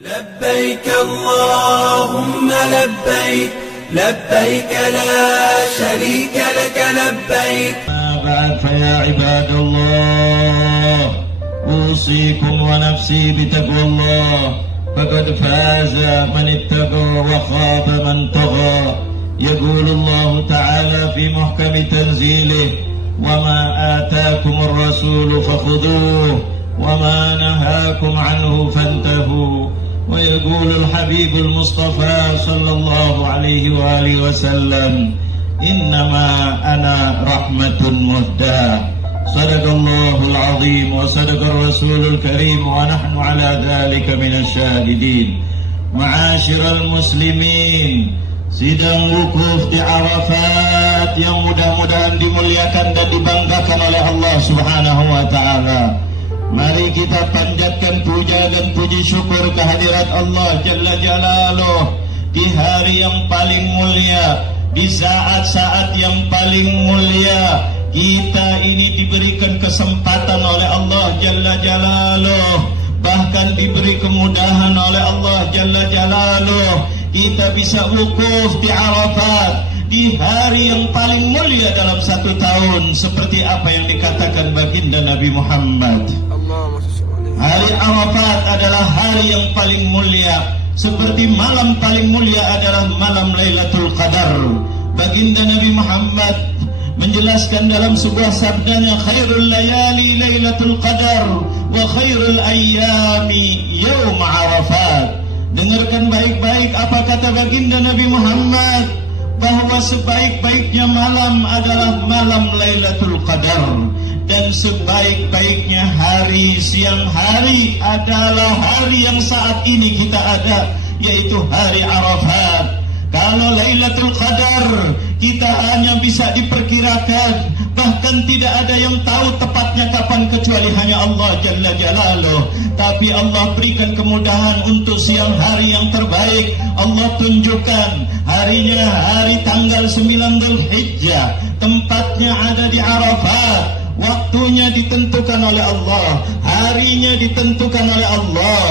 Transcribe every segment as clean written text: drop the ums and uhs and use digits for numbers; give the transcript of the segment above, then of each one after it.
لبيك اللهم لبيك لبيك لا شريك لك لبيك. بعد فيا عباد الله أوصيكم ونفسي بتقوى الله فقد فاز من اتقى وخاب من طغى. يقول الله تعالى في محكم تنزيله وما آتاكم الرسول فخذوه وما نهاكم عنه فانتهوا. ويقول الحبيب المصطفى صلى الله عليه وآله وسلم إنما أنا رحمة مهداة. صدق الله العظيم وصدق الرسول الكريم ونحن على ذلك من الشاهدين. معاشر المسlimin, sidang wukuf di Arafat yang mudah-mudahan dimuliakan dan dibanggakan oleh Allah Subhanahu wa taala. Mari kita panjatkan puja dan puji syukur kehadirat Allah Jalla Jalaluh di hari yang paling mulia, di saat-saat yang paling mulia. Kita ini diberikan kesempatan oleh Allah Jalla Jalaluh, bahkan diberi kemudahan oleh Allah Jalla Jalaluh. Kita bisa wukuf di Arafat di hari yang paling mulia dalam satu tahun, seperti apa yang dikatakan baginda Nabi Muhammad. Hari Arafat adalah hari yang paling mulia, seperti malam paling mulia adalah malam Lailatul Qadar. Baginda Nabi Muhammad menjelaskan dalam sebuah sabdanya, khairul layali Lailatul Qadar wa khairul ayyami yaum Arafat. Dengarkan baik-baik apa kata baginda Nabi Muhammad, bahwa sebaik-baiknya malam adalah malam Lailatul Qadar, dan sebaik-baiknya hari, siang hari adalah hari yang saat ini kita ada, yaitu hari Arafat. Kalau Lailatul Qadar kita hanya bisa diperkirakan, bahkan tidak ada yang tahu tepatnya kapan kecuali hanya Allah Jalla Jalaluh. Tapi Allah berikan kemudahan untuk siang hari yang terbaik. Allah tunjukkan harinya hari tanggal 9 Dzulhijjah, tempatnya ada di Arafat. Waktunya ditentukan oleh Allah, harinya ditentukan oleh Allah,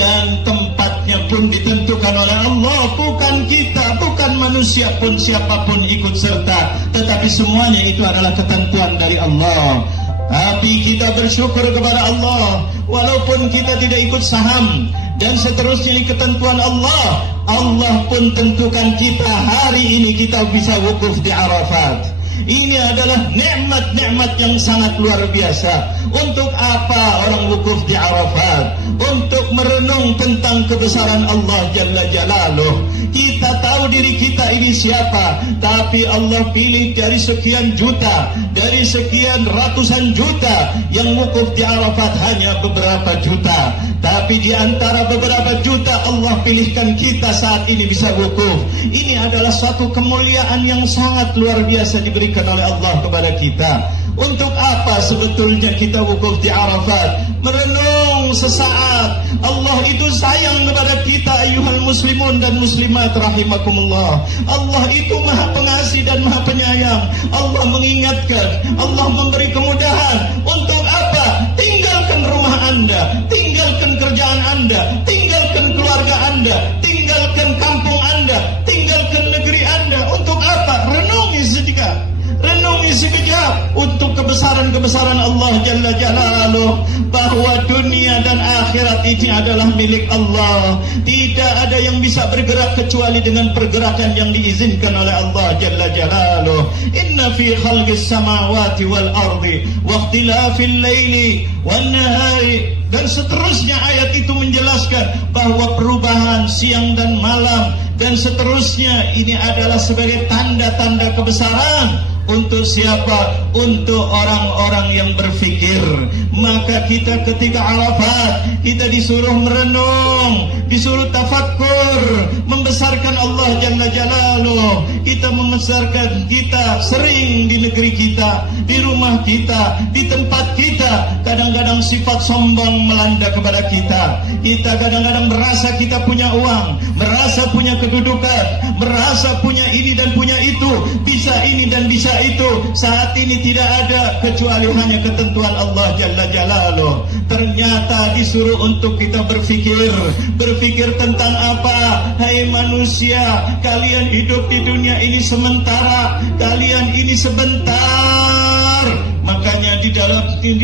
dan tempatnya pun ditentukan oleh Allah. Bukan kita, bukan manusia pun, siapapun ikut serta, tetapi semuanya itu adalah ketentuan dari Allah. Tapi kita bersyukur kepada Allah, walaupun kita tidak ikut saham dan seterusnya ketentuan Allah, Allah pun tentukan kita hari ini kita bisa wukuf di Arafat. Ini adalah nikmat-nikmat yang sangat luar biasa. Untuk apa orang wukuf di Arafat? Untuk merenung tentang kebesaran Allah Jalla Jalaluh. Kita tahu diri kita ini siapa, tapi Allah pilih dari sekian juta, dari sekian ratusan juta yang wukuf di Arafat hanya beberapa juta. Tapi di antara beberapa juta Allah pilihkan kita saat ini bisa wukuf. Ini adalah suatu kemuliaan yang sangat luar biasa diberikan oleh Allah kepada kita. Untuk apa sebetulnya kita wukuf di Arafat? Merenung sesaat. Allah itu sayang kepada kita, ayyuhal muslimun dan muslimat rahimakumullah. Allah itu maha pengasih dan maha penyayang. Allah mengingatkan, Allah memberi kemudahan. Untuk apa? Tinggalkan rumah Anda, tinggalkan kerjaan Anda, tinggalkan keluarga Anda, tinggalkan kampung Anda, tinggalkan negeri Anda. Untuk apa? Renungi sejenak, renungi sekejap untuk kebesaran-kebesaran Allah Jalla Jalaluh, bahwa dunia dan akhirat ini adalah milik Allah. Tidak ada yang bisa bergerak kecuali dengan pergerakan yang diizinkan oleh Allah Jalla Jalaluh. Inna fi khalqis samawati wal ardi wa ikhtilafil laili wan nahari, dan seterusnya ayat itu menjelaskan bahwa perubahan siang dan malam dan seterusnya ini adalah sebagai tanda-tanda kebesaran. Untuk siapa? Untuk orang-orang yang berfikir. Maka kita ketika Arafat, kita disuruh merenung, disuruh tafakkur, membesarkan Allah Jalla Jalaluh. Kita membesarkan, kita sering di negeri kita, di rumah kita, di tempat kita. Kadang-kadang sifat sombong melanda kepada kita. Kita kadang-kadang merasa kita punya uang, merasa punya kedudukan, merasa punya ini dan punya itu, bisa ini dan bisa itu saat ini tidak ada kecuali hanya ketentuan Allah Jalla Jalaluh. Ternyata disuruh untuk kita berpikir tentang apa? Hai manusia, kalian hidup di dunia ini sementara, kalian ini sebentar. Makanya di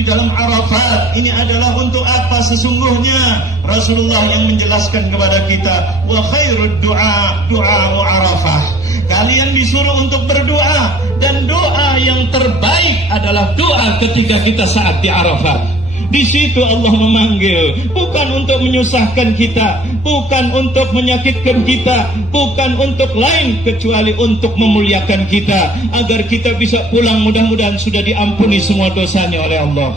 dalam Arafat ini adalah untuk apa sesungguhnya? Rasulullah yang menjelaskan kepada kita, wa khairud du'a Arafah. Kalian disuruh untuk berdoa, dan doa yang terbaik adalah doa ketika kita saat di Arafat. Di situ Allah memanggil, bukan untuk menyusahkan kita, bukan untuk menyakitkan kita, bukan untuk lain kecuali untuk memuliakan kita, agar kita bisa pulang mudah-mudahan sudah diampuni semua dosanya oleh Allah.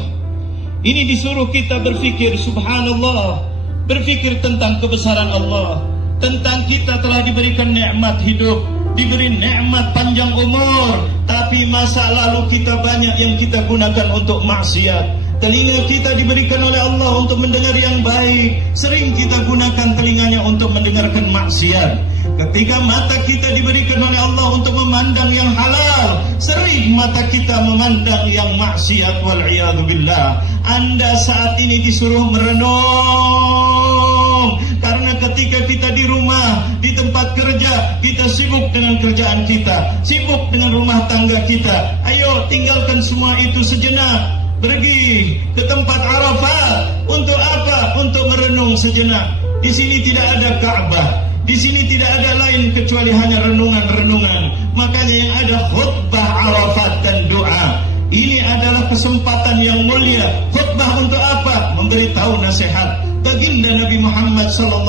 Ini disuruh kita berpikir, subhanallah, berpikir tentang kebesaran Allah, tentang kita telah diberikan nikmat hidup, diberi nikmat panjang umur, tapi masa lalu kita banyak yang kita gunakan untuk maksiat. Telinga kita diberikan oleh Allah untuk mendengar yang baik, sering kita gunakan telinganya untuk mendengarkan maksiat. Ketika mata kita diberikan oleh Allah untuk memandang yang halal, sering mata kita memandang yang maksiat, wal'iyadzubillah. Anda saat ini disuruh merenung, karena ketika kita di rumah, di tempat kerja, kita sibuk dengan kerjaan kita, sibuk dengan rumah tangga kita. Ayo tinggalkan semua itu sejenak, pergi ke tempat Arafat. Untuk apa? Untuk merenung sejenak. Di sini tidak ada Ka'bah, di sini tidak ada lain kecuali hanya renungan-renungan. Makanya yang ada khutbah Arafat dan doa. Ini adalah kesempatan yang mulia. Khutbah untuk apa? Memberitahu nasihat. Baginda Nabi Muhammad SAW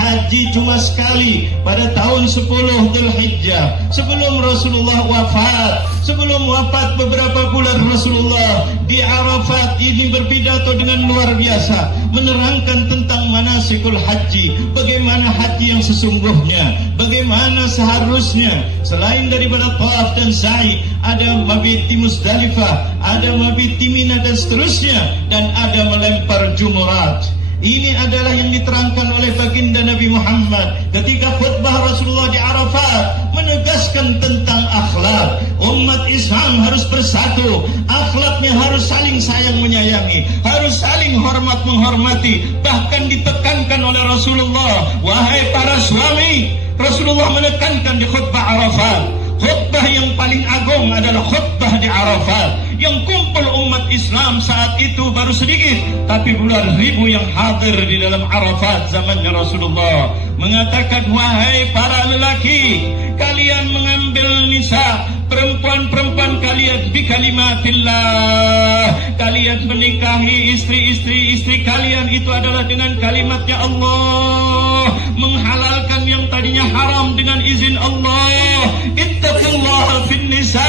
haji cuma sekali pada tahun 10 Dzulhijjah, sebelum Rasulullah wafat. Sebelum wafat beberapa bulan Rasulullah di Arafat ini berpidato dengan luar biasa, menerangkan tentang manasikul haji, bagaimana haji yang sesungguhnya, bagaimana seharusnya. Selain daripada tawaf dan sa'i, ada mabit di Muzdalifah, ada mabit di Mina dan seterusnya, dan ada melempar jumurat. Ini adalah yang diterangkan oleh baginda Nabi Muhammad ketika khutbah Rasulullah di Arafat, menegaskan tentang akhlak. Umat Islam harus bersatu, akhlaknya harus saling sayang menyayangi, harus saling hormat menghormati. Bahkan ditekankan oleh Rasulullah, wahai para suami, Rasulullah menekankan di khutbah Arafat, khutbah yang paling agung adalah khutbah di Arafat. Yang kumpul umat Islam saat itu baru sedikit, tapi puluhan ribu yang hadir di dalam Arafat zamannya Rasulullah. Mengatakan, wahai para lelaki, kalian mengambil nisa, perempuan-perempuan kalian bi kalimatillah, kalian menikahi istri kalian itu adalah dengan kalimatnya Allah, menghalalkan yang tadinya haram dengan izin Allah. Ittaqullaha fin nisa,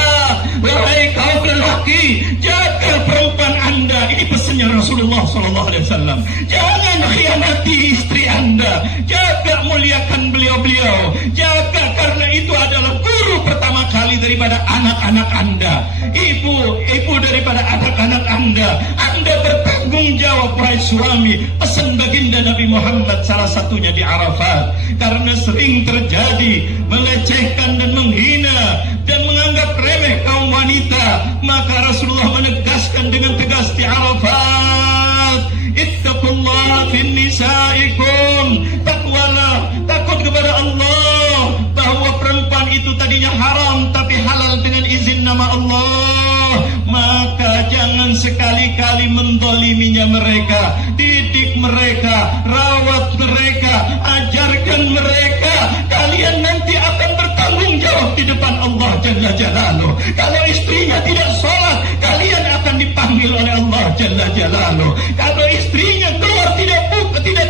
wahai kaum lelaki, jaga perempuan Anda. Ini pesannya Rasulullah SAW. Jangan khianati istri Anda, jaga, muliakan beliau-beliau, jaga, karena itu adalah guru pertama kali daripada anak-anak Anda, ibu daripada anak-anak Anda. Anda bertanggung jawab, wahai suami. Pesan baginda Nabi Muhammad salah satunya di Arafat, karena sering terjadi melecehkan dan menghina dan menganggap remeh kaum wanita. Maka Rasulullah menegaskan dengan tegas di Arafat, ittaqullaha fin nisaikum, takwalah, takut kepada Allah, bahwa perempuan itu tadinya haram tapi halal dengan izin nama Allah. Maka jangan sekali-kali mendoliminya mereka, didik mereka, rawat mereka, ajarkan mereka. Kalian nanti akan bertanggung jawab di depan Allah Jalla Jalaluh. Kalau istrinya tidak sholat, kalian akan dipanggil oleh Allah Jalla Jalaluh. Kalau istrinya keluar tidak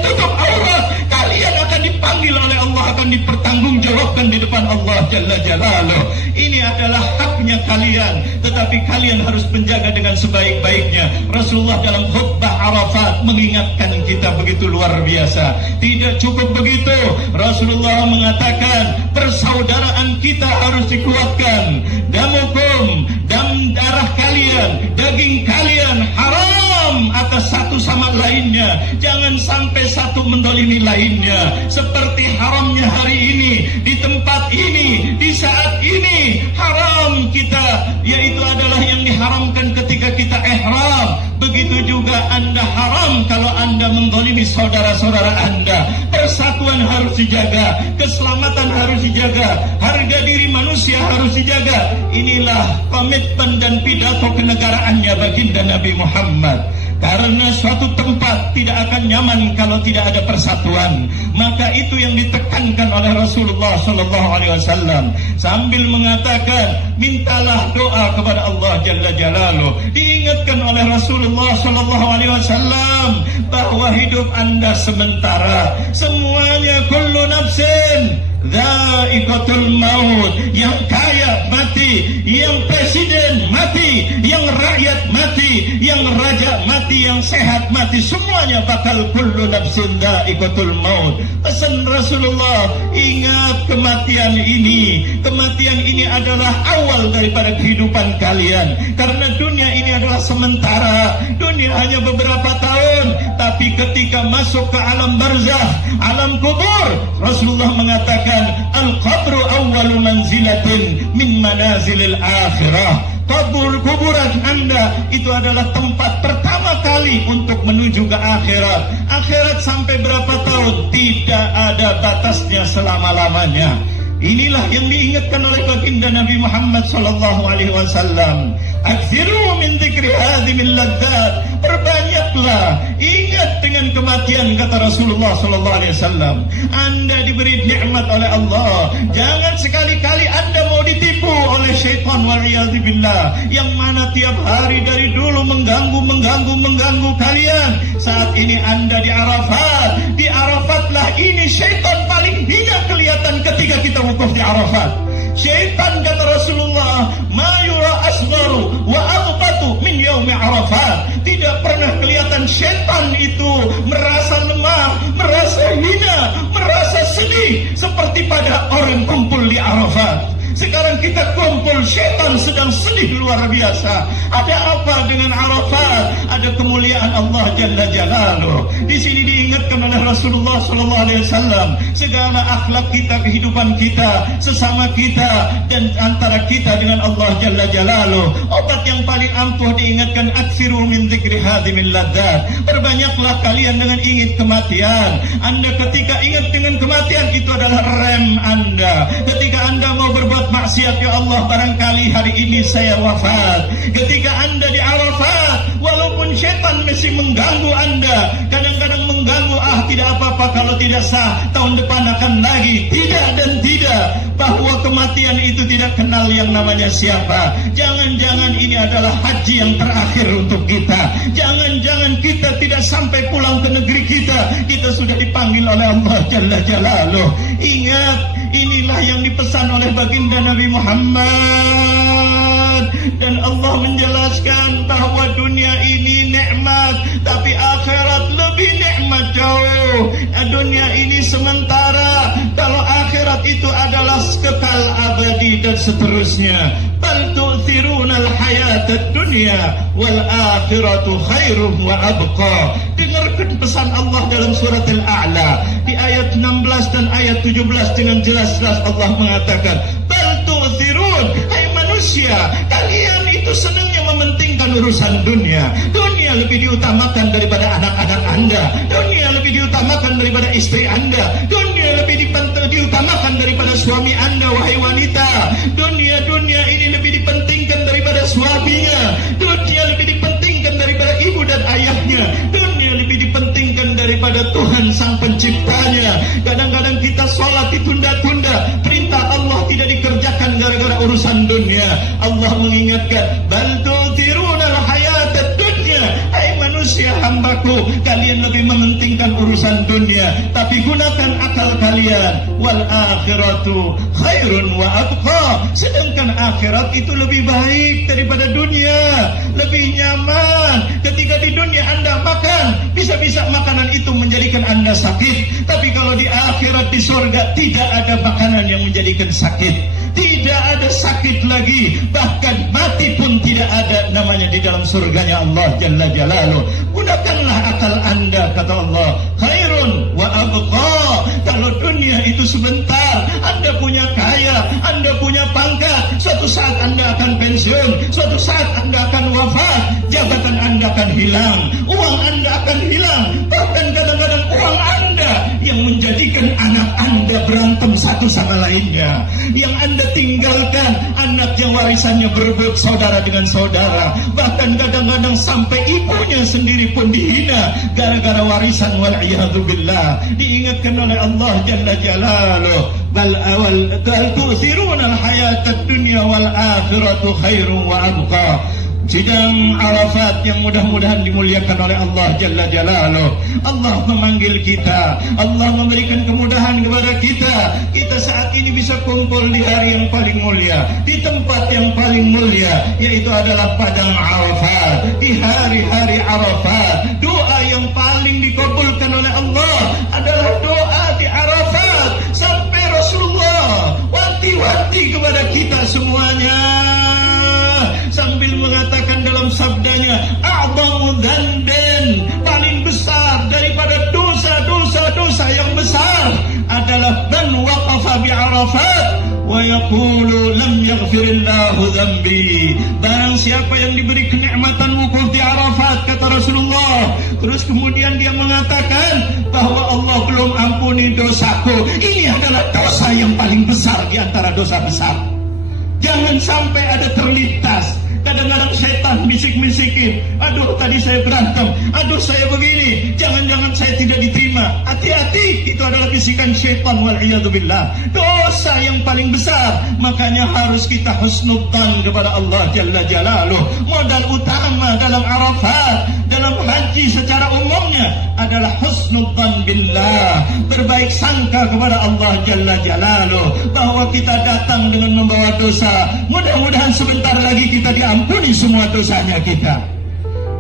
tutup aurat, kalian akan dipanggil oleh Allah, akan dipertanggungjawabkan di depan Allah Jalla Jalaluh. Ini adalah haknya kalian, tetapi kalian harus menjaga dengan sebaik-baiknya. Rasulullah dalam khutbah Arafat mengingatkan kita begitu luar biasa. Tidak cukup begitu, Rasulullah mengatakan persaudaraan kita harus dikuatkan. Damukum, dam darah kalian, daging kalian haram atas satu sama lainnya. Jangan sampai satu mendolimi lainnya. Seperti haramnya hari ini, di tempat ini, di saat ini, haram kita, yaitu adalah yang diharamkan ketika kita ihram. Begitu juga Anda haram kalau Anda mendolimi saudara-saudara Anda. Persatuan harus dijaga, keselamatan harus dijaga, harga diri manusia harus dijaga. Inilah komitmen dan pidato kenegaraannya baginda Nabi Muhammad. Karena suatu tempat tidak akan nyaman kalau tidak ada persatuan. Maka itu yang ditekankan oleh Rasulullah SAW sambil mengatakan, mintalah doa kepada Allah Jalla Jalaluh. Diingatkan oleh Rasulullah SAW bahwa hidup Anda sementara. Semuanya kullu nafsin dha'iqatul maut. Yang kaya mati, yang presiden mati, yang rakyat mati, yang raja mati, yang sehat mati, semuanya bakal kullu nafsin dha'iqatul maut. Pesan Rasulullah, ingat kematian ini. Kematian ini adalah awal daripada kehidupan kalian. Karena dunia ini adalah sementara. Dunia hanya beberapa tahun, tapi ketika masuk ke alam barzakh, alam kubur, Rasulullah mengatakan, al-qabru awwalu manzilatin min manazilil akhirah. Kuburan Anda itu adalah tempat pertama kali untuk menuju ke akhirat. Akhirat sampai berapa tahun? Tidak ada batasnya selama-lamanya. Inilah yang diingatkan oleh baginda Nabi Muhammad SAW. Aksiru min dzikri hadhimil ladzat. Perbanyaklah ingat dengan kematian, kata Rasulullah SAW. Anda diberi nikmat oleh Allah. Jangan sekali-kali Anda mau ditipu oleh syaitan waliyadzubillah, yang mana tiap hari dari dulu mengganggu kalian. Saat ini Anda di Arafat. Di Arafatlah ini syaitan paling hina kelihatan ketika kita wukuf di Arafat. Syaitan, kata Rasulullah, ma yura asgharu wa aghbatu min yaumi Arafat. Tidak pernah kelihatan syaitan itu merasa lemah, merasa hina, merasa sedih seperti pada orang kumpul di Arafat. Sekarang kita kumpul, syaitan sedang sedih luar biasa. Ada apa dengan Arafat? Ada kemuliaan Allah Jalla Jalaluh. Di sini diingatkan oleh Rasulullah SAW segala akhlak kita, kehidupan kita, sesama kita, dan antara kita dengan Allah Jalla Jalaluh. Obat yang paling ampuh diingatkan, aksiru min dzikri hadhimil ladzat. Perbanyaklah kalian dengan ingat kematian. Anda ketika ingat dengan kematian, itu adalah rem Anda. Ketika Anda mau berbuat maksiat, ya Allah, barangkali hari ini saya wafat. Ketika Anda di Arafat, walaupun syaitan masih mengganggu Anda, kadang-kadang mengganggu, tidak apa-apa kalau tidak sah, tahun depan akan lagi. Tidak dan tidak, bahwa kematian itu tidak kenal yang namanya siapa. Jangan-jangan ini adalah haji yang terakhir untuk kita. Jangan-jangan kita tidak sampai pulang ke negeri kita, kita sudah dipanggil oleh Allah Jalla Jalaluh. Ingat, inilah yang dipesan oleh baginda Nabi Muhammad. Dan Allah menjelaskan bahwa dunia ini nikmat, tapi akhirat lebih nikmat jauh. Dunia ini sementara, kalau akhirat itu adalah kekal abadi dan seterusnya. Bal tu'thirunal hayatad dunya wal akhiratu khairum wa abqa. Dengarkan pesan Allah dalam surat Al-A'la di ayat 16 dan ayat 17 dengan jelas-jelas Allah mengatakan, bal tu'thirun, hai manusia, kalian itu senangnya mementingkan urusan dunia. Dunia lebih diutamakan daripada anak-anak Anda. Dunia lebih diutamakan daripada istri Anda. Dunia lebih diutamakan daripada suami Anda, wahai wanita. Dunia ini lebih dipentingkan daripada suaminya. Dunia lebih dipentingkan daripada ibu dan ayahnya. Dunia lebih dipentingkan daripada Tuhan Sang Penciptanya. Kadang-kadang kita sholat ditunda-tunda, perintah Allah tidak dikerjakan gara-gara urusan dunia. Allah mengingatkan, bal tu'thirunal hayatad dunya. Hai manusia hambaku, kalian lebih mementingkan urusan dunia, tapi gunakan akal kalian. Wal akhiratu khairun wa abqa. Sedangkan akhirat itu lebih baik daripada dunia, lebih nyaman. Ketika di dunia Anda makan, bisa-bisa makanan itu menjadikan Anda sakit. Tapi kalau di akhirat, di surga, tidak ada makanan yang menjadikan sakit. Tidak ada sakit lagi, bahkan mati pun tidak ada namanya di dalam surganya Allah Jalla Jalaluh. Gunakanlah akal Anda, kata Allah. Khairun wa sebentar. Anda punya kaya, Anda punya pangkat, suatu saat Anda akan pensiun, suatu saat Anda akan wafat, jabatan Anda akan hilang, uang Anda akan hilang, bahkan kadang-kadang uang Anda yang menjadikan anak Anda berantem satu sama lainnya, yang Anda tinggalkan anak yang warisannya berebut saudara dengan saudara, bahkan kadang-kadang sampai ibunya sendiri pun dihina gara-gara warisan, wal'iyadzubillah. Diingatkan oleh Allah Jalla Jalaluh, bal tu'thiruna al-hayatad dunya wal akhiratu khairun wa abqa. Sidang Arafat yang mudah-mudahan dimuliakan oleh Allah Jalla Jalaluh. Allah memanggil kita, Allah memberikan kemudahan kepada kita. Kita saat ini bisa kumpul di hari yang paling mulia, di tempat yang paling mulia, yaitu adalah Padang Arafat. Di hari-hari Arafat, doa yang paling dikabulkan oleh Allah adalah doa di Arafat. Sampai Rasulullah wanti-wanti kepada kita semuanya, sambil mengatakan dalam sabdanya, a'zamu dzanbin, paling besar daripada dosa-dosa yang besar adalah man waqafa bi Arafat wa yaqulu lam yaghfirillahu dzambi. Barang siapa yang diberi kenikmatan wukuf di Arafat, kata Rasulullah, terus kemudian dia mengatakan bahwa Allah belum ampuni dosaku, ini adalah dosa yang paling besar di antara dosa besar. Jangan sampai ada terlintas. Kadang-kadang setan bisik-bisikin, aduh tadi saya berantem, aduh saya begini, jangan-jangan saya tidak diterima. Hati-hati, itu adalah bisikan setan, wal'iyadzubillah. Dosa yang paling besar. Makanya harus kita husnudzan kepada Allah Jalla Jalaluh. Modal utama dalam Arafat, dalam haji secara umumnya adalah husnudzan billah, berbaik sangka kepada Allah Jalla Jalaluh, bahwa kita datang dengan membawa dosa. Mudah-mudahan sebentar lagi kita diampuni semua dosanya kita.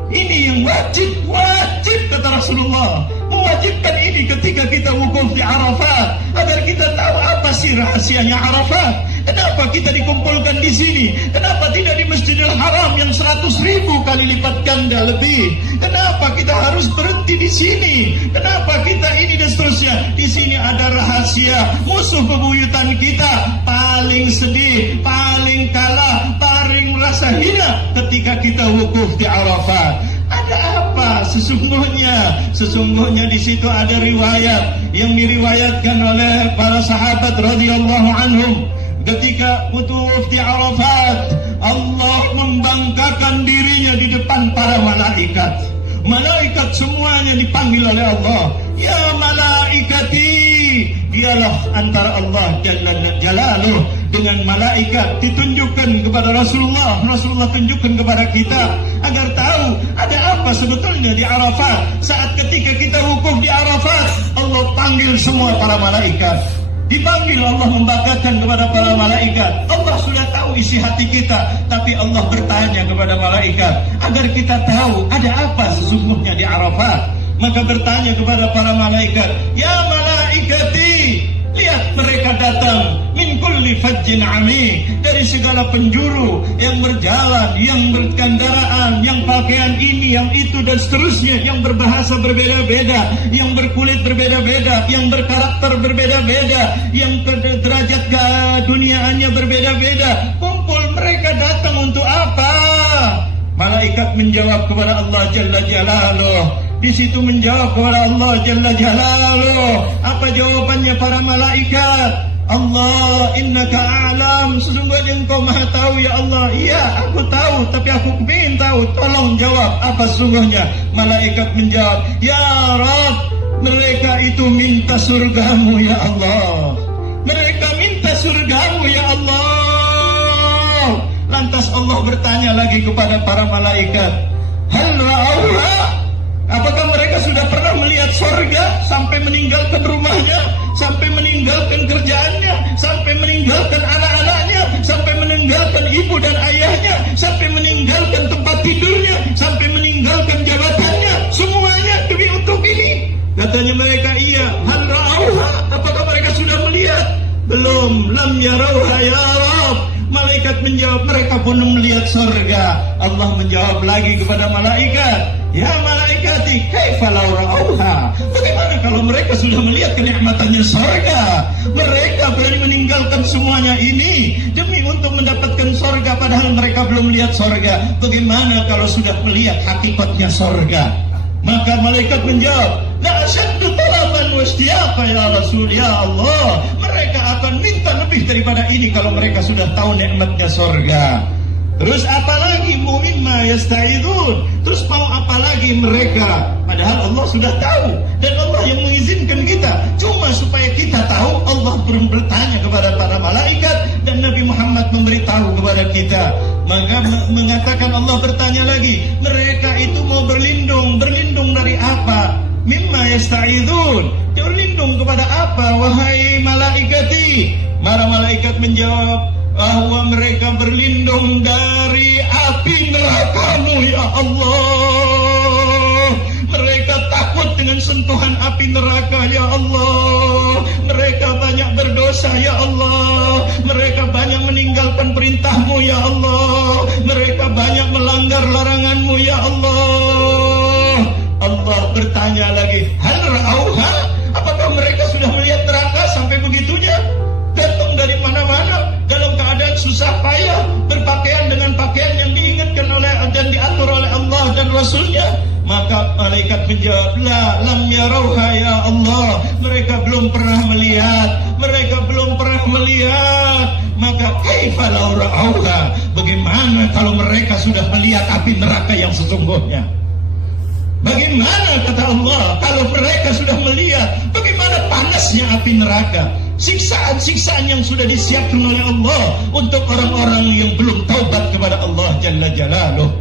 Ini yang wajib kata Rasulullah, mewajibkan ini ketika kita wukuf di Arafat, agar kita tahu apa sih rahasianya Arafat. Kenapa kita dikumpulkan di sini? Kenapa tidak di Masjidil Haram yang 100.000 kali lipat ganda lebih? Kenapa kita harus berhenti di sini? Kenapa kita ini dan seterusnya? Di sini ada rahasia. Musuh bebuyutan kita paling sedih, paling kalah, paling merasa hina ketika kita wukuf di Arafat. Ada apa sesungguhnya? Sesungguhnya di situ ada riwayat yang diriwayatkan oleh para sahabat radhiyallahu anhum. Ketika wukuf di Arafat, Allah membanggakan dirinya di depan para malaikat. Malaikat semuanya dipanggil oleh Allah. Ya malaikati, dialah antara Allah Jalla Jalaluh dengan malaikat ditunjukkan kepada Rasulullah. Rasulullah tunjukkan kepada kita agar tahu ada apa sebetulnya di Arafat. Saat ketika kita wukuf di Arafat, Allah panggil semua para malaikat. Dipanggil, Allah membanggakan kepada para malaikat. Allah sudah tahu isi hati kita, tapi Allah bertanya kepada malaikat agar kita tahu ada apa sesungguhnya di Arafat. Maka bertanya kepada para malaikat, ya malaikati, lihat mereka datang min kulli fajjin ami, dari segala penjuru, yang berjalan, yang berkendaraan, yang pakaian ini, yang itu dan seterusnya, yang berbahasa berbeda-beda, yang berkulit berbeda-beda, yang berkarakter berbeda-beda, yang derajat keduniaannya berbeda-beda. Kumpul mereka datang untuk apa? Malaikat menjawab kepada Allah Jalla Jalaluh. Di situ menjawab kepada Allah Jalla Jalaluh. Apa jawabannya para malaikat? Allah, innaka a'lam, sesungguhnya engkau maha tahu ya Allah. Iya, aku tahu, tapi aku ingin tahu, tolong jawab apa sesungguhnya. Malaikat menjawab, ya Rabb, mereka itu minta surgamu ya Allah. Mereka minta surgamu ya Allah. Lantas Allah bertanya lagi kepada para malaikat, hal ra'auha, apakah mereka sudah pernah melihat surga sampai meninggalkan rumahnya, sampai meninggalkan kerjaannya, sampai meninggalkan anak-anaknya, sampai meninggalkan ibu dan ayahnya, sampai meninggalkan tempat tidurnya, sampai meninggalkan jabatannya, semuanya demi untuk ini? Katanya mereka, iya. Hal ra'auha, apakah mereka sudah melihat? Belum. Lam yarauha ya Rabb. Malaikat menjawab, mereka pun melihat surga. Allah menjawab lagi kepada malaikat, ya malaikati, kaifa law ra'auha, bagaimana kalau mereka sudah melihat kenikmatannya surga, mereka berani meninggalkan semuanya ini demi untuk mendapatkan surga, padahal mereka belum melihat surga. Bagaimana kalau sudah melihat hakikatnya surga? Maka malaikat menjawab, la asyaddu talaban wastiaqa ya Rasul, ya Allah, mereka akan minta lebih daripada ini kalau mereka sudah tahu nikmatnya surga. Terus apalagi mimma yasta'idun, terus mau apa lagi mereka? Padahal Allah sudah tahu, dan Allah yang mengizinkan kita cuma supaya kita tahu. Allah bertanya kepada para malaikat dan Nabi Muhammad memberitahu kepada kita. Maka mengatakan Allah bertanya lagi, mereka itu mau berlindung dari apa? Mimma yasta'idun, berlindung kepada apa wahai malaikati? Para malaikat menjawab bahwa mereka berlindung dari api neraka-Mu ya Allah. Mereka takut dengan sentuhan api neraka ya Allah. Mereka banyak berdosa ya Allah. Mereka banyak meninggalkan perintah-Mu ya Allah. Mereka banyak melanggar larangan-Mu ya Allah. Allah bertanya lagi, hal ra'auha, apakah mereka sudah melihat neraka sampai begitunya? Datang dari mana-mana dalam keadaan susah payah, berpakaian dengan pakaian yang diingatkan oleh dan diatur oleh Allah dan Rasulnya. Maka malaikat menjawab, la lam yarauha ya Allah, mereka belum pernah melihat. Maka kaifa law ra'auha, bagaimana kalau mereka sudah melihat api neraka yang sesungguhnya? Bagaimana kata Allah kalau mereka sudah melihat bagaimana panasnya api neraka? Siksaan-siksaan yang sudah disiapkan oleh Allah untuk orang-orang yang belum taubat kepada Allah Jalla Jalaluh.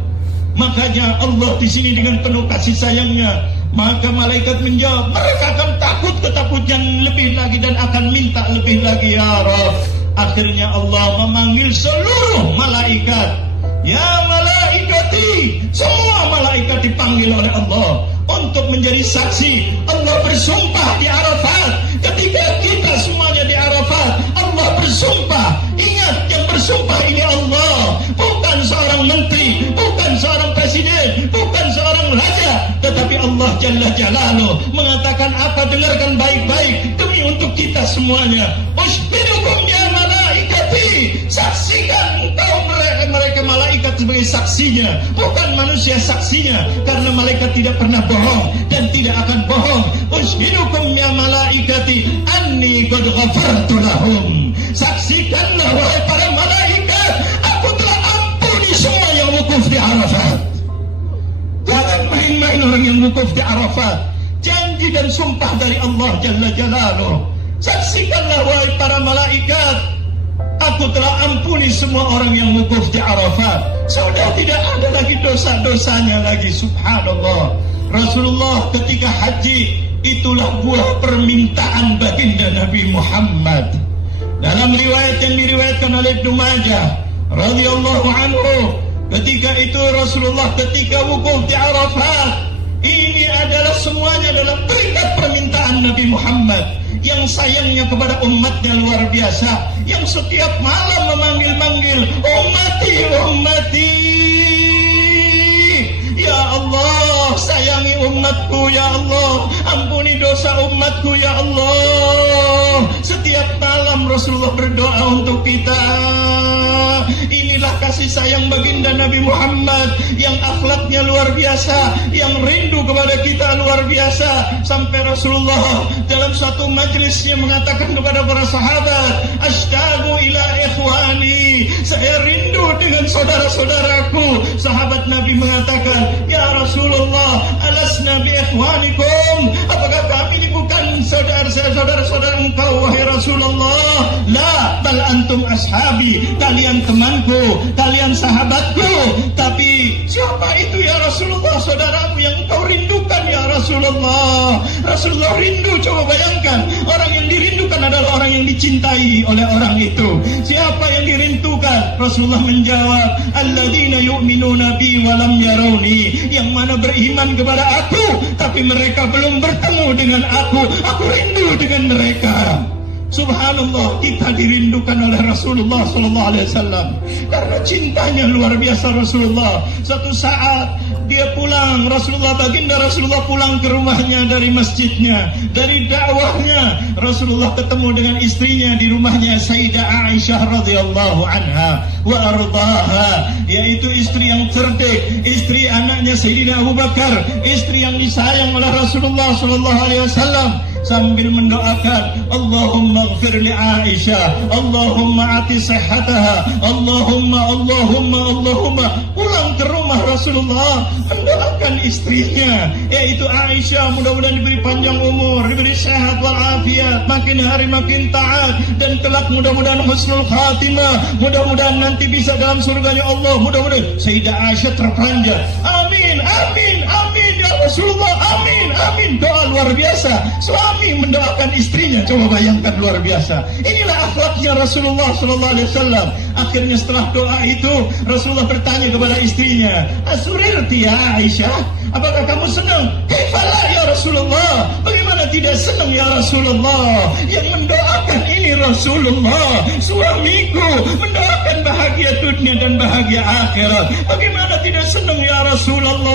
Makanya Allah di sini dengan penuh kasih sayangnya, maka malaikat menjawab, mereka akan takut ketakutan lebih lagi dan akan minta lebih lagi ya Rabb. Akhirnya Allah memanggil seluruh malaikat. Ya malaikati, semua malaikat dipanggil oleh Allah untuk menjadi saksi. Allah bersumpah di Arafat, ketika kita semuanya di Arafat, Allah bersumpah. Ingat, yang bersumpah ini Allah, bukan seorang menteri, bukan seorang presiden, bukan seorang raja, tetapi Allah Jalla Jalaluh mengatakan apa? Dengarkan baik-baik demi untuk kita semuanya. Usbirukum ya malaikati, saksikan engkau mereka malaikat sebagai saksinya, bukan manusia saksinya, karena malaikat tidak pernah bohong dan tidak akan bohong. Usbirukum ya malaikati anni qad ghafartu lahum, saksikanlah wahai para malaikat, aku telah ampuni semua yang wukuf di Arafat. Jangan main-main orang yang wukuf di Arafat. Janji dan sumpah dari Allah Jalla Jalaluh. Saksikanlah wahai para malaikat, aku telah ampuni semua orang yang wukuf di Arafat. Sudah tidak ada lagi dosa-dosanya lagi. Subhanallah. Rasulullah ketika haji, itulah buah permintaan baginda Nabi Muhammad. Dalam riwayat yang diriwayatkan oleh Ibnu Majah radhiyallahu anhu, ketika itu Rasulullah ketika wukuf di Arafat, ini adalah semuanya dalam berkat permintaan Nabi Muhammad yang sayangnya kepada umatnya luar biasa, yang setiap malam memanggil-manggil, ummati, ummati, ya Allah, sayangi umatku ya Allah, ampuni dosa umatku ya Allah. Setiap malam Rasulullah berdoa untuk kita. Inilah kasih sayang baginda Nabi Muhammad yang akhlaknya luar biasa, yang rindu kepada kita luar biasa, sampai Rasulullah dalam satu majlisnya mengatakan kepada para sahabat, ashtaqu ila ikhwani, saya rindu dengan saudara-saudaraku. Sahabat Nabi mengatakan, ya Rasulullah, alasna bi ikhwanikum, apakah kami ini bukan saudara-saudara engkau wahai Rasulullah? La, bal antum ashabi, kalian temanku, kalian sahabatku. Tapi siapa itu ya Rasulullah saudaramu yang engkau rindukan ya Rasulullah? Rasulullah rindu, coba bayangkan, orang yang dirindukan adalah orang yang dicintai oleh orang itu. Siapa yang dirindukan? Rasulullah menjawab, alladzina yu'minuna bi wa lam yarawni, yang mana beriman kepada aku tapi mereka belum bertemu dengan aku rindu dengan mereka. Subhanallah, kita dirindukan oleh Rasulullah sallallahu alaihi wasallam karena cintanya luar biasa Rasulullah. Satu saat dia pulang, baginda Rasulullah pulang ke rumahnya dari masjidnya, dari dakwahnya. Rasulullah ketemu dengan istrinya di rumahnya, Sayyidah Aisyah radhiyallahu anha wa ardhaha, yaitu istri yang cerdik, istri anaknya Sayyidina Abu Bakar, istri yang disayang oleh Rasulullah sallallahu alaihi wasallam, sambil mendoakan, Allahumma ighfir li Aisyah, Allahumma ati sihhataha, Allahumma pulang ke rumah Rasulullah mendoakan istrinya, yaitu Aisyah, mudah-mudahan diberi panjang umur, diberi sehat walafiat, makin hari makin taat, dan kelak mudah-mudahan husnul khatimah, mudah-mudahan nanti bisa dalam surganya Allah, mudah-mudahan. Sayyidah Aisyah terperanjat, amin amin amin ya Rasulullah, amin amin. Doa luar biasa, suami mendoakan istrinya, coba bayangkan, luar biasa. Inilah akhlaknya Rasulullah sallallahu alaihi wasallam. Akhirnya setelah doa itu Rasulullah bertanya kepada istrinya, "Asurirti ya Aisyah? Apakah kamu senang?" "Kaifala ya Rasulullah?" Bagaimana tidak senang ya Rasulullah? Yang mendoakan ini Rasulullah, suamiku, mendoakan bahagia dunia dan bahagia akhirat. Bagaimana tidak senang ya Rasulullah?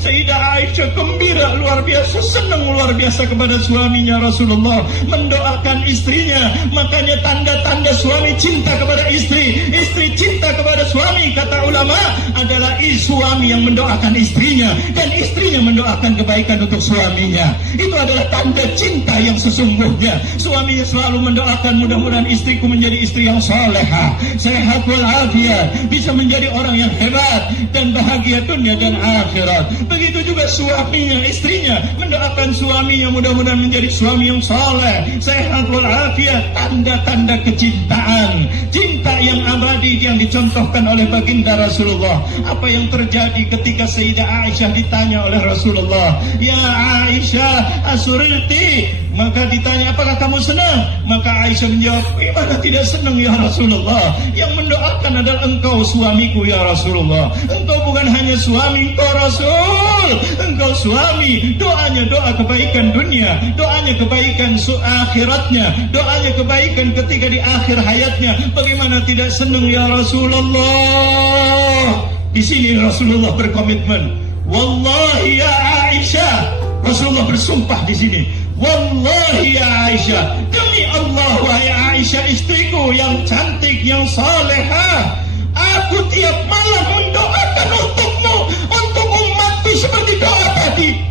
Sayyidah Aisyah gembira luar biasa, senang luar biasa kepada suaminya Rasulullah, mendoakan istrinya. Makanya tanda-tanda suami cinta kepada istri, istri cinta kepada suami, kata ulama, adalah suami yang mendoakan istrinya dan istrinya mendoakan kebaikan untuk suaminya. Itu adalah tanda cinta yang sesungguhnya. Suaminya selalu mendoakan, mudah-mudahan istriku menjadi istri yang salehah, sehat walafiat, bisa menjadi orang yang hebat dan bahagia dunia dan akhirat. Begitu juga suaminya, istrinya mendoakan suaminya, mudah-mudahan menjadi suami yang saleh, sehat walafiat. Tanda-tanda kecintaan, cinta yang abadi yang dicontohkan oleh baginda Rasulullah. Apa yang terjadi ketika Sayyidah Aisyah ditanya oleh Rasulullah, "Ya Aisyah, asurirti?" Maka ditanya, "Apakah kamu senang?" Maka Aisyah menjawab, "Gimana tidak senang ya Rasulullah? Yang mendoakan adalah engkau suamiku ya Rasulullah. Engkau bukan hanya suami, engkau Rasul, engkau suami." Doanya doa kebaikan dunia, doanya kebaikan akhiratnya, doanya kebaikan ketika di akhir hayatnya. Bagaimana tidak senang ya Rasulullah? Di sini Rasulullah berkomitmen, "Wallahi ya Aisyah." Rasulullah bersumpah di sini, "Wallahi ya Aisyah, demi Allah wahai Aisyah istriku yang cantik, yang salehah, aku tiap malam mendoakan untukmu, untuk umatku seperti doa tadi.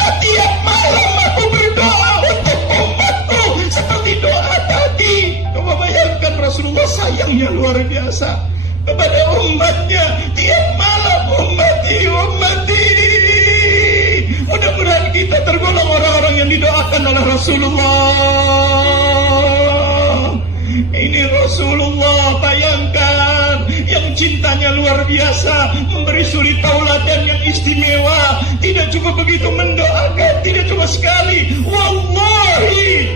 Tiap malam aku berdoa untuk umatku seperti doa tadi." Coba bayangkan Rasulullah sayangnya luar biasa kepada umatnya. Tiap malam, ummati. Mudah-mudahan kita tergolong orang-orang yang didoakan oleh Rasulullah. Ini Rasulullah, bayangkan, yang cintanya luar biasa, memberi suri tauladan yang istimewa. Tidak cukup begitu mendoakan, tidak cuma sekali. "Wallahi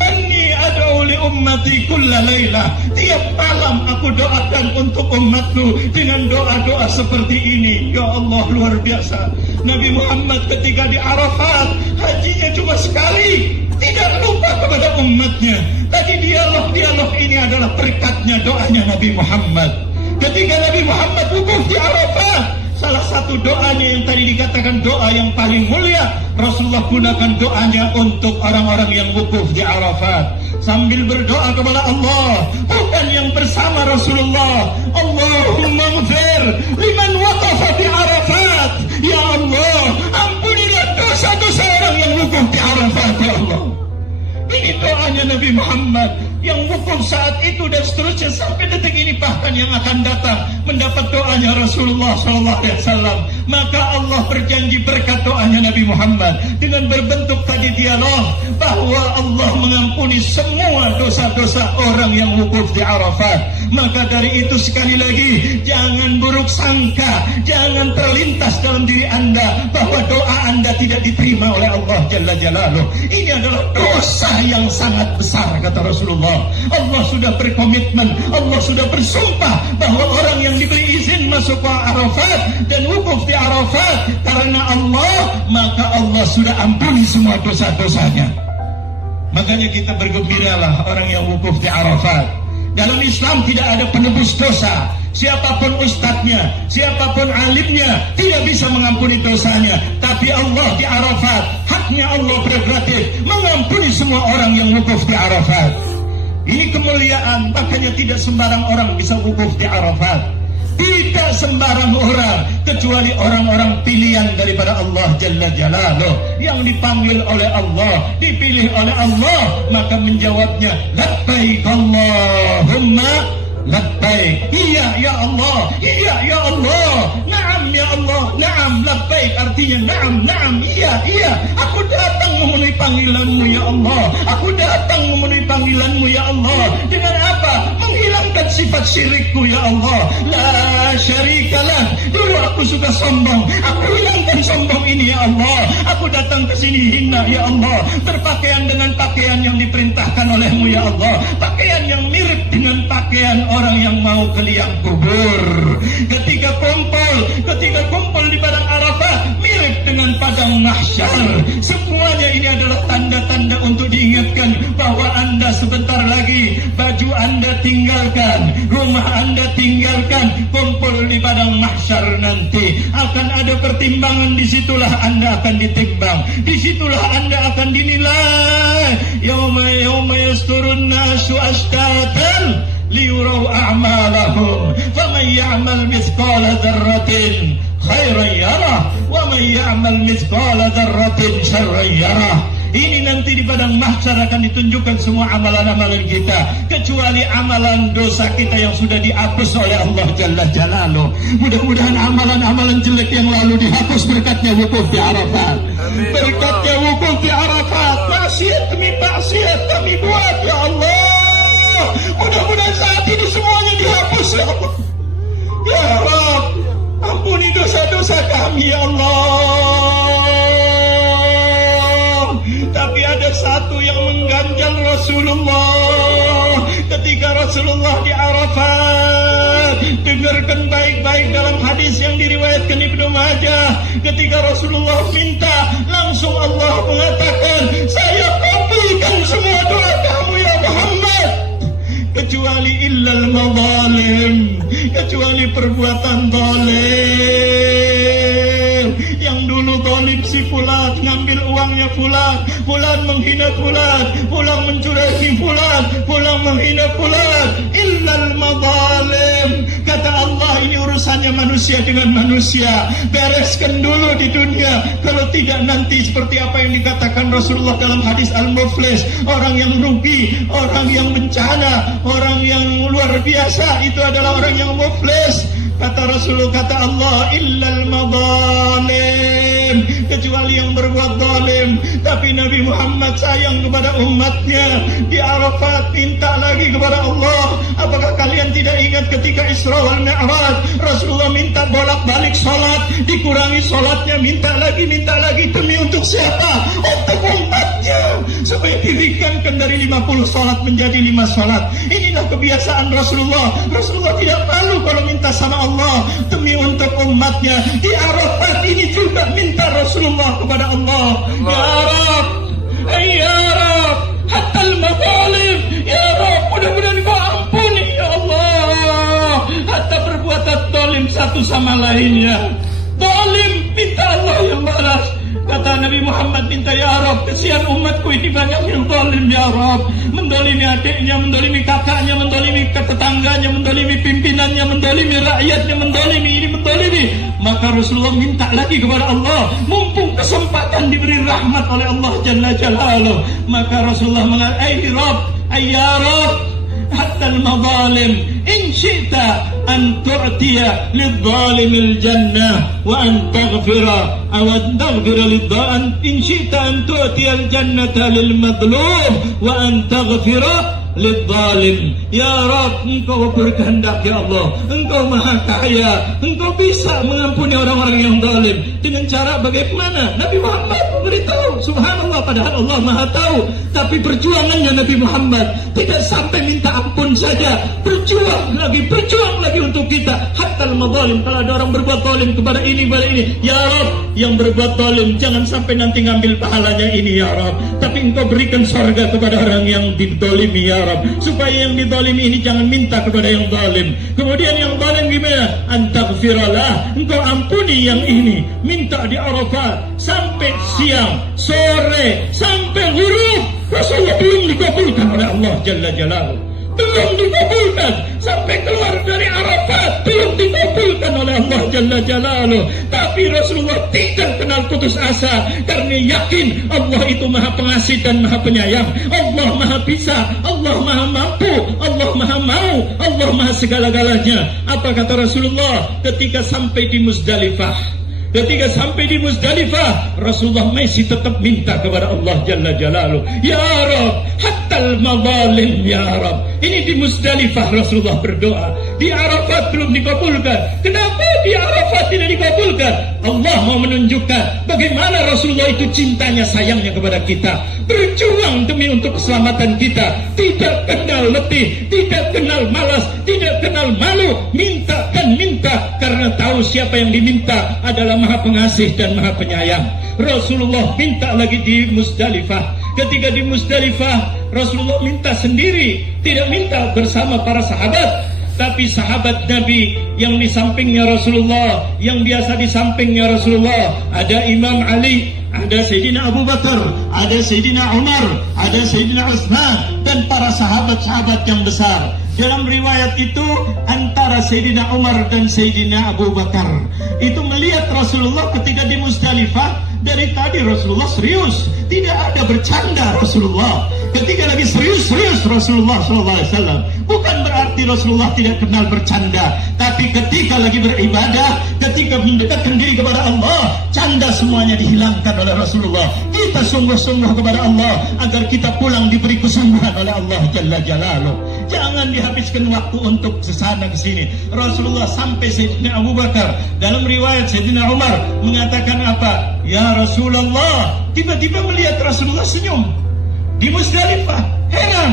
anni ad'u li ummati kulla lailah." Tiap malam aku doakan untuk umatku dengan doa-doa seperti ini. Ya Allah, luar biasa. Nabi Muhammad ketika di Arafat, hajinya cuma sekali, tidak lupa kepada umatnya. Tadi dialog ini adalah berkatnya doanya Nabi Muhammad. Ketika Nabi Muhammad wukuf di Arafat, salah satu doanya yang tadi dikatakan doa yang paling mulia, Rasulullah gunakan doanya untuk orang-orang yang wukuf di Arafat. Sambil berdoa kepada Allah, bukan yang bersama Rasulullah, "Allahumma ighfir liman waqafa di Arafat." Ya Allah, ampunilah dosa-dosa orang yang wukuf di Arafat, ya Allah. Ini doanya Nabi Muhammad yang wukuf saat itu dan seterusnya sampai detik ini, bahkan yang akan datang mendapat doanya Rasulullah SAW. Maka Allah berjanji berkat doanya Nabi Muhammad dengan berbentuk tadi dialog bahwa Allah mengampuni semua dosa-dosa orang yang wukuf di Arafat. Maka dari itu sekali lagi, jangan buruk sangka, jangan terlintas dalam diri Anda bahwa doa Anda tidak diterima oleh Allah Jalla Jalaluh. Ini adalah dosa yang sangat besar, kata Rasulullah. Allah sudah berkomitmen, Allah sudah bersumpah bahwa orang yang diberi izin masuk ke Arafat dan wukuf di Arafat karena Allah, maka Allah sudah ampuni semua dosa-dosanya. Makanya kita bergembiralah orang yang wukuf di Arafat. Dalam Islam tidak ada penebus dosa. Siapapun ustadznya, siapapun alimnya tidak bisa mengampuni dosanya. Tapi Allah di Arafat, haknya Allah prerogatif mengampuni semua orang yang wukuf di Arafat. Ini kemuliaan, makanya tidak sembarang orang bisa wukuf di Arafat. Tidak sembarang orang, kecuali orang-orang pilihan daripada Allah Jalla Jalaluh, yang dipanggil oleh Allah, dipilih oleh Allah, maka menjawabnya labbaik Allahumma labbaik. Iya ya Allah, iya ya Allah, na'am ya Allah, na'am, labbaik artinya na'am, na'am, iya, iya. Aku datang memenuhi panggilanmu ya Allah, aku datang memenuhi panggilanmu ya Allah. Dengan apa? Menghilangkan sifat syirikku ya Allah. La syarikalah. Dulu aku suka sombong, aku hilangkan sombong ini ya Allah. Aku datang ke sini hina ya Allah, berpakaian dengan pakaian yang diperintahkan olehmu ya Allah, pakaian yang mirip dengan pakaian orang yang mau ke liang kubur. Ketika kumpul di padang Arafah, mirip dengan padang mahsyar. Semuanya ini adalah tanda-tanda untuk diingatkan bahwa Anda sebentar lagi baju Anda tinggalkan, rumah Anda tinggalkan, kumpul di padang mahsyar nanti. Akan ada pertimbangan, disitulah Anda akan ditimbang, disitulah Anda akan dinilai. Yauma yasturun nasu ashtatan liyuraw a'malahum faman ya'mal mithqala dzarratin khairan yarah wa man ya'mal mithqala dzarratin syarran yarah. Ini nanti di padang mahsyar akan ditunjukkan semua amalan-amalan kita, kecuali amalan dosa kita yang sudah dihapus oleh Allah Jalla Jalaluh. Mudah-mudahan amalan-amalan jelek yang lalu dihapus berkatnya wukuf di Arafat. Berkatnya wukuf di Arafat. Maksiat demi maksiat kami buat ya Allah, mudah-mudahan saat ini semuanya dihapus ya Allah. Ya Rabb, ampuni dosa-dosa kami ya Allah. Tapi ada satu yang mengganjal Rasulullah ketika Rasulullah di Arafat. Dengarkan baik-baik dalam hadis yang diriwayatkan Ibnu Majah. Ketika Rasulullah minta, langsung Allah mengatakan, saya kabulkan semua doa kamu ya Muhammad, kecuali illal madzalim, kecuali perbuatan zalim. Yang dulu zalim si fulan, ngambil uangnya fulan, fulan menghina fulan, fulan mencurangi fulan, fulan menghina fulan. Illal madzalim. Kata Allah, ini urusannya manusia dengan manusia, bereskan dulu di dunia. Kalau tidak nanti seperti apa yang dikatakan Rasulullah dalam hadis Al-Muflis, orang yang rugi, orang yang bencana, orang yang luar biasa, itu adalah orang yang muflis. Kata Rasulullah, kata Allah, illal madzalim, kecuali yang berbuat zalim. Tapi Nabi Muhammad sayang kepada umatnya. Di Arafat minta lagi kepada Allah. Apakah kalian tidak ingat ketika Isra wal Mi'raj, Rasulullah minta bolak-balik salat, dikurangi salatnya, minta lagi demi untuk siapa? Untuk umatnya, supaya diringankan dari 50 salat menjadi 5 salat. Inilah kebiasaan Rasulullah. Rasulullah tidak malu kalau minta sama Allah demi untuk umatnya. Di Arafat ini juga minta Rasulullah kepada Allah. Ya Rab, ya Rab, hatta al-madzalim, ya Rab, mudah-mudahan kau ampuni ya Allah, hatta perbuatan zalim satu sama lainnya. Zalim minta Allah yang balas. Kata Nabi Muhammad, minta ya Rab, kesian umatku ini banyak yang zalim ya Rab, mendolimi adiknya, mendolimi kakaknya, mendolimi tetangganya, mendolimi pimpinannya, mendolimi rakyatnya, mendolimi ini, mendolimi. Maka Rasulullah minta lagi kepada Allah, mumpung kesempatan diberi rahmat oleh Allah Jalla Jalaluh. Maka Rasulullah mengatakan, ay Rab, ay ya Rab, hatta al-madzalim in syi'ta an tu'tiya lidh-dhalim al-jannah wa an taghfira aw an taghfira lidh-dhalim in syi'ta an tu'tiya al-jannata lil-madlum wa an taghfira lidh-dhalim. Ya Rabb, engkau berkehendak ya Allah, engkau maha kaya, engkau bisa mengampuni orang-orang yang zalim. Dengan cara bagaimana? Nabi Muhammad beritahu, subhanallah, padahal Allah maha tahu. Tapi perjuangannya Nabi Muhammad tidak sampai minta ampun saja, berjuang lagi untuk kita. Hatta al-madzalim, kalau ada orang berbuat zalim kepada ini, ya Rabb, yang berbuat zalim jangan sampai nanti ngambil pahalanya ini ya Rabb, tapi Engkau berikan surga kepada orang yang dizalimi ya Rabb, supaya yang dizalimi ini jangan minta kepada yang zalim. Kemudian yang zalim gimana? Antaghfiralah, Engkau ampuni yang ini. Minta di Arafat sampai siang, sore, sampai ghurub. Rasulullah belum dikabulkan oleh Allah Jalla Jalaluhu. Belum dikabulkan sampai keluar dari Arafat, belum dikabulkan oleh Allah Jalla Jalaluhu. Tapi Rasulullah tidak kenal putus asa, karena yakin Allah itu maha pengasih dan maha penyayang. Allah maha bisa, Allah maha mampu, Allah maha mau, Allah maha segala-galanya. Apa kata Rasulullah ketika sampai di Muzdalifah? Ketika sampai di Muzdalifah, Rasulullah masih tetap minta kepada Allah Jalla Jalaluhu, ya Rabb, hattal madzalim ya Rabb. Ini di Muzdalifah Rasulullah berdoa. Di Arafat belum dikabulkan. Kenapa di Arafat tidak dikabulkan? Allah mau menunjukkan bagaimana Rasulullah itu cintanya, sayangnya kepada kita. Berjuang demi untuk keselamatan kita. Tidak kenal letih, tidak kenal malas, tidak kenal malu. Minta dan minta, karena tahu siapa yang diminta adalah maha pengasih dan maha penyayang. Rasulullah minta lagi di Muzdalifah. Ketika di Muzdalifah, Rasulullah minta sendiri, tidak minta bersama para sahabat. Tapi sahabat Nabi yang di sampingnya Rasulullah, yang biasa di sampingnya Rasulullah, ada Imam Ali, ada Sayyidina Abu Bakar, ada Sayyidina Umar, ada Sayyidina Utsman, dan para sahabat-sahabat yang besar. Dalam riwayat itu antara Sayyidina Umar dan Sayyidina Abu Bakar itu melihat Rasulullah ketika di Muzdalifah. Dari tadi Rasulullah serius, tidak ada bercanda Rasulullah. Ketika lagi serius Rasulullah SAW. Bukan berarti Rasulullah tidak kenal bercanda, tapi ketika lagi beribadah, ketika mendekatkan diri kepada Allah, canda semuanya dihilangkan oleh Rasulullah. Kita sungguh-sungguh kepada Allah agar kita pulang diberi kesungguhan oleh Allah Jalla Jalaluhu. Jangan dihabiskan waktu untuk kesana kesini. Rasulullah sampai Sayyidina Abu Bakar. Dalam riwayat Sayyidina Umar mengatakan apa? Ya Rasulullah, tiba-tiba melihat Rasulullah senyum di Muzdalifah. Heran,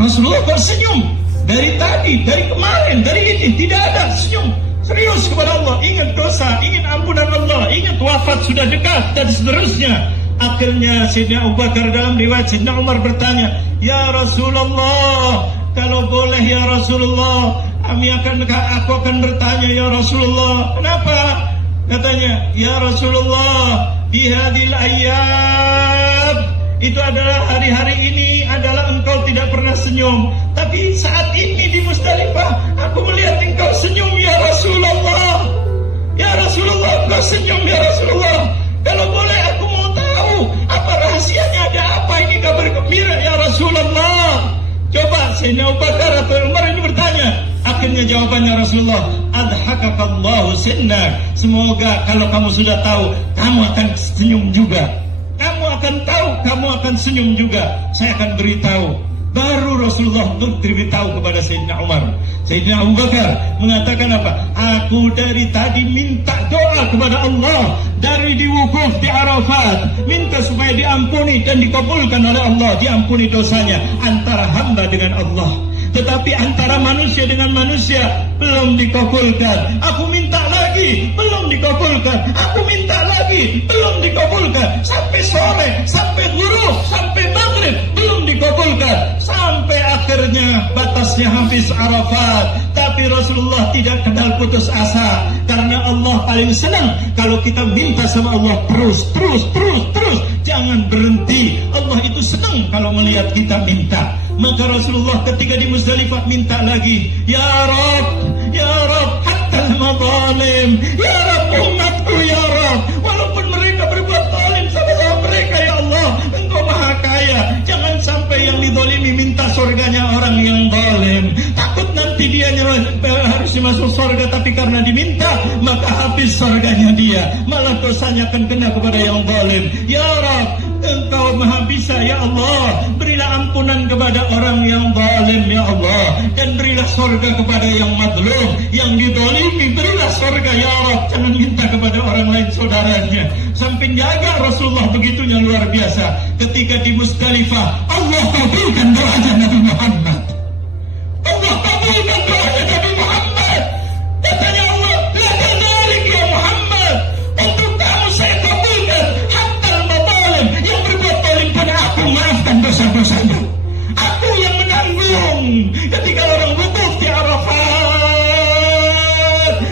Rasulullah bersenyum dari tadi, dari kemarin, dari ini tidak ada senyum. Serius kepada Allah, ingat dosa, ingat ampunan Allah, ingat wafat sudah dekat dan seterusnya. Akhirnya Sayyidina Abu Bakar dalam riwayat Sayyidina Umar bertanya, ya Rasulullah, kalau boleh ya Rasulullah, aku akan bertanya ya Rasulullah. Kenapa? Katanya, ya Rasulullah, di hadil ayyam, itu adalah hari-hari ini adalah engkau tidak pernah senyum. Tapi saat ini di Muzdalifah, aku melihat engkau senyum ya Rasulullah. Ya Rasulullah, engkau senyum ya Rasulullah. Kalau boleh aku mau tahu, apa rahasianya, ada apa ini kabar gembira ya Rasulullah. Coba Sayyidina Abu Bakar atau Umar ini bertanya. Akhirnya jawabannya Rasulullah, adhakakallahu sinnak. Semoga kalau kamu sudah tahu, kamu akan senyum juga. Kamu akan tahu, kamu akan senyum juga. Saya akan beritahu. Baru Rasulullah beritahu kepada Sayyidina Umar. Sayyidina Abu Bakar mengatakan apa? Aku dari tadi minta doa kepada Allah, dari di wukuf di Arafat, minta supaya diampuni dan dikabulkan oleh Allah, diampuni dosanya antara hamba dengan Allah. Tetapi antara manusia dengan manusia belum dikabulkan. Aku minta lagi, belum dikabulkan. Aku minta lagi, belum dikabulkan. Sampai sore, sampai ghurub, sampai maghrib, belum dikabulkan. Sampai akhirnya batasnya habis Arafat. Tapi Rasulullah tidak kenal putus asa, karena Allah paling senang kalau kita minta sama Allah terus. Jangan berhenti. Allah itu senang kalau melihat kita minta. Maka Rasulullah ketika di Muzdalifah minta lagi, ya Rabb, hatta al-madzalim, ya Rabb, umatku ya Rabb, walaupun mereka berbuat zalim sama mereka ya Allah, Engkau maha kaya. Jangan sampai yang dizalimi minta surganya orang yang zalim. Takut nanti dia harus masuk surga, tapi karena diminta maka habis surganya dia, malah dosanya akan kena kepada yang zalim. Ya Rabb, Engkau maha bisa ya Allah, berilah ampunan kepada orang yang zalim ya Allah, dan berilah surga kepada yang mazlum, yang dizalimi, berilah surga ya Rabb. Jangan minta kepada orang lain saudaranya. Sampai jaga Rasulullah begitunya luar biasa. Ketika di Muzdalifah, Allah kabulkan doanya Nabi Muhammad. Allah kabulkan doanya Nabi Muhammad. Katanya Allah, la kadzalik ya Muhammad, untuk kamu saya kabulkan hatta al-mazalim, yang berbuat zalim pada aku, maafkan dosa-dosanya. Aku yang menanggung. Ketika orang wukuf di Arafat,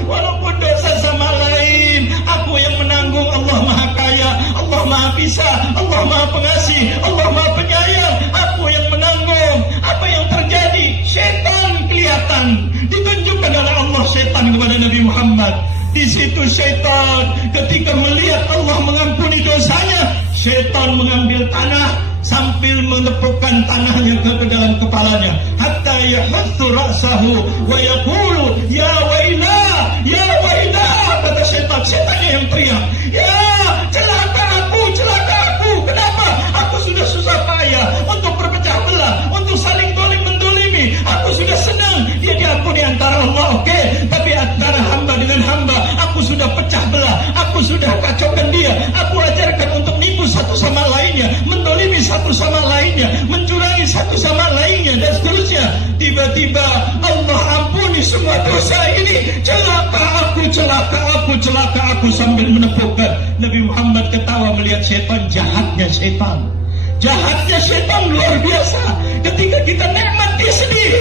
walaupun dosa sama lain, aku yang menanggung. Allah Maha Kaya, Allah Maha Bisa, Allah Maha Pengasih, Allah Maha Penyayang. Aku yang menanggung. Apa yang terjadi? Syaitan kelihatan, ditunjukkan oleh Allah syaitan kepada Nabi Muhammad. Di situ syaitan ketika melihat Allah mengampuni dosanya, syaitan mengambil tanah sambil menepukkan tanahnya ke dalam kepalanya, hatta yahassu ra'sahu wa yaqulu ya wailah, ya wailah. Kata syaitan, syaitannya yang teriak, ya celaka aku, celaka aku. Kenapa? Aku sudah susah payah untuk berpecah belah, untuk saling dolim mendolimi. Aku sudah senang dia diampuni antara Allah, oke, tapi antara hamba dengan hamba aku sudah pecah belah, aku sudah kacaukan dia, aku ajarkan untuk nipu satu sama lainnya, mendolimi satu sama lainnya, mencurangi satu sama lainnya, dan seterusnya. Tiba-tiba Allah ampuni semua dosa ini. Celaka aku, celaka aku, celaka aku, sambil menepukkan. Nabi Muhammad ketawa melihat syaitan. Jahatnya syaitan, jahatnya syaitan luar biasa. Ketika kita nikmat dia sedih,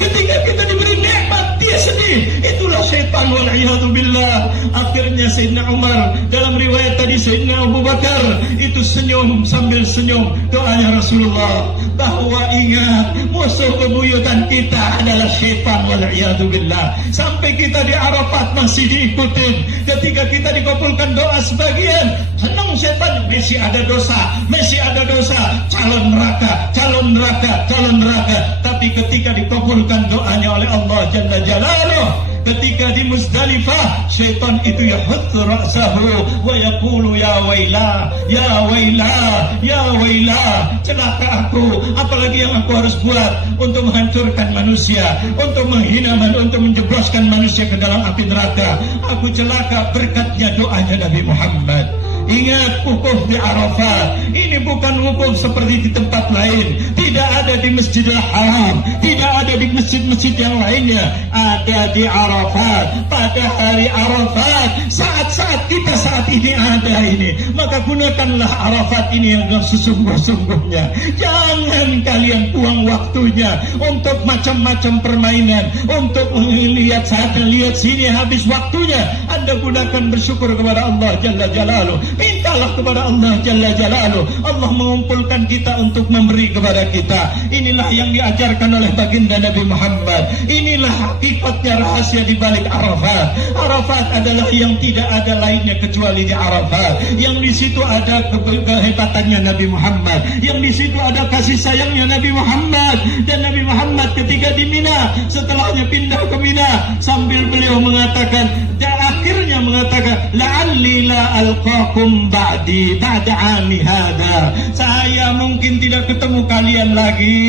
ketika kita diberi nikmat dia sedih. Itulah syaitan, wal'iyadzubillah. Akhirnya Sayyidina Umar, dalam riwayat tadi Sayyidina Abu Bakar, itu senyum sambil senyum. Doanya Rasulullah bahwa ingat, musuh bebuyutan kita adalah syaitan, wal'iyadzubillah. Sampai kita di Arafat masih diikutin. Ketika kita dikabulkan doa sebagian, senang syaitan, masih ada dosa, masih ada dosa, calon neraka, calon neraka, calon neraka. Tapi ketika dikabulkan doanya oleh Allah Jalla Jalaluh, ketika di Muzdalifah, syaitan itu yahutsu ra'sahu wa yaqulu ya wailah, ya wailah, ya wailah. Celaka aku, apalagi yang aku harus buat untuk menghancurkan manusia, untuk menghina, untuk menjebloskan manusia ke dalam api neraka. Aku celaka. Berkatnya doanya Nabi Muhammad. Ingat, wukuf di Arafat ini bukan wukuf seperti di tempat lain. Tidak ada di Masjidil Haram, tidak ada di masjid-masjid yang lainnya. Ada di Arafat. Pada hari Arafat, saat-saat kita saat ini ada ini, maka gunakanlah Arafat ini yang sesungguh-sungguhnya. Jangan kalian buang waktunya untuk macam-macam permainan, untuk lihat sana, lihat sini, habis waktunya. Anda gunakan bersyukur kepada Allah Jalla Jalaluh. Mintalah kepada Allah Jalla Jalaluh. Allah mengumpulkan kita untuk memberi kepada kita. Inilah yang diajarkan oleh baginda Nabi Muhammad. Inilah hakikatnya, rahasia di balik Arafat. Arafat adalah yang tidak ada lainnya kecuali di Arafat. Yang di situ ada kehebatannya Nabi Muhammad. Yang di situ ada kasih sayangnya Nabi Muhammad. Dan Nabi Muhammad ketika di Mina, setelahnya pindah ke Mina, sambil beliau mengatakan, akhirnya mengatakan, la'alli la alqakum ba'di ba'da ami hada. Saya mungkin tidak ketemu kalian lagi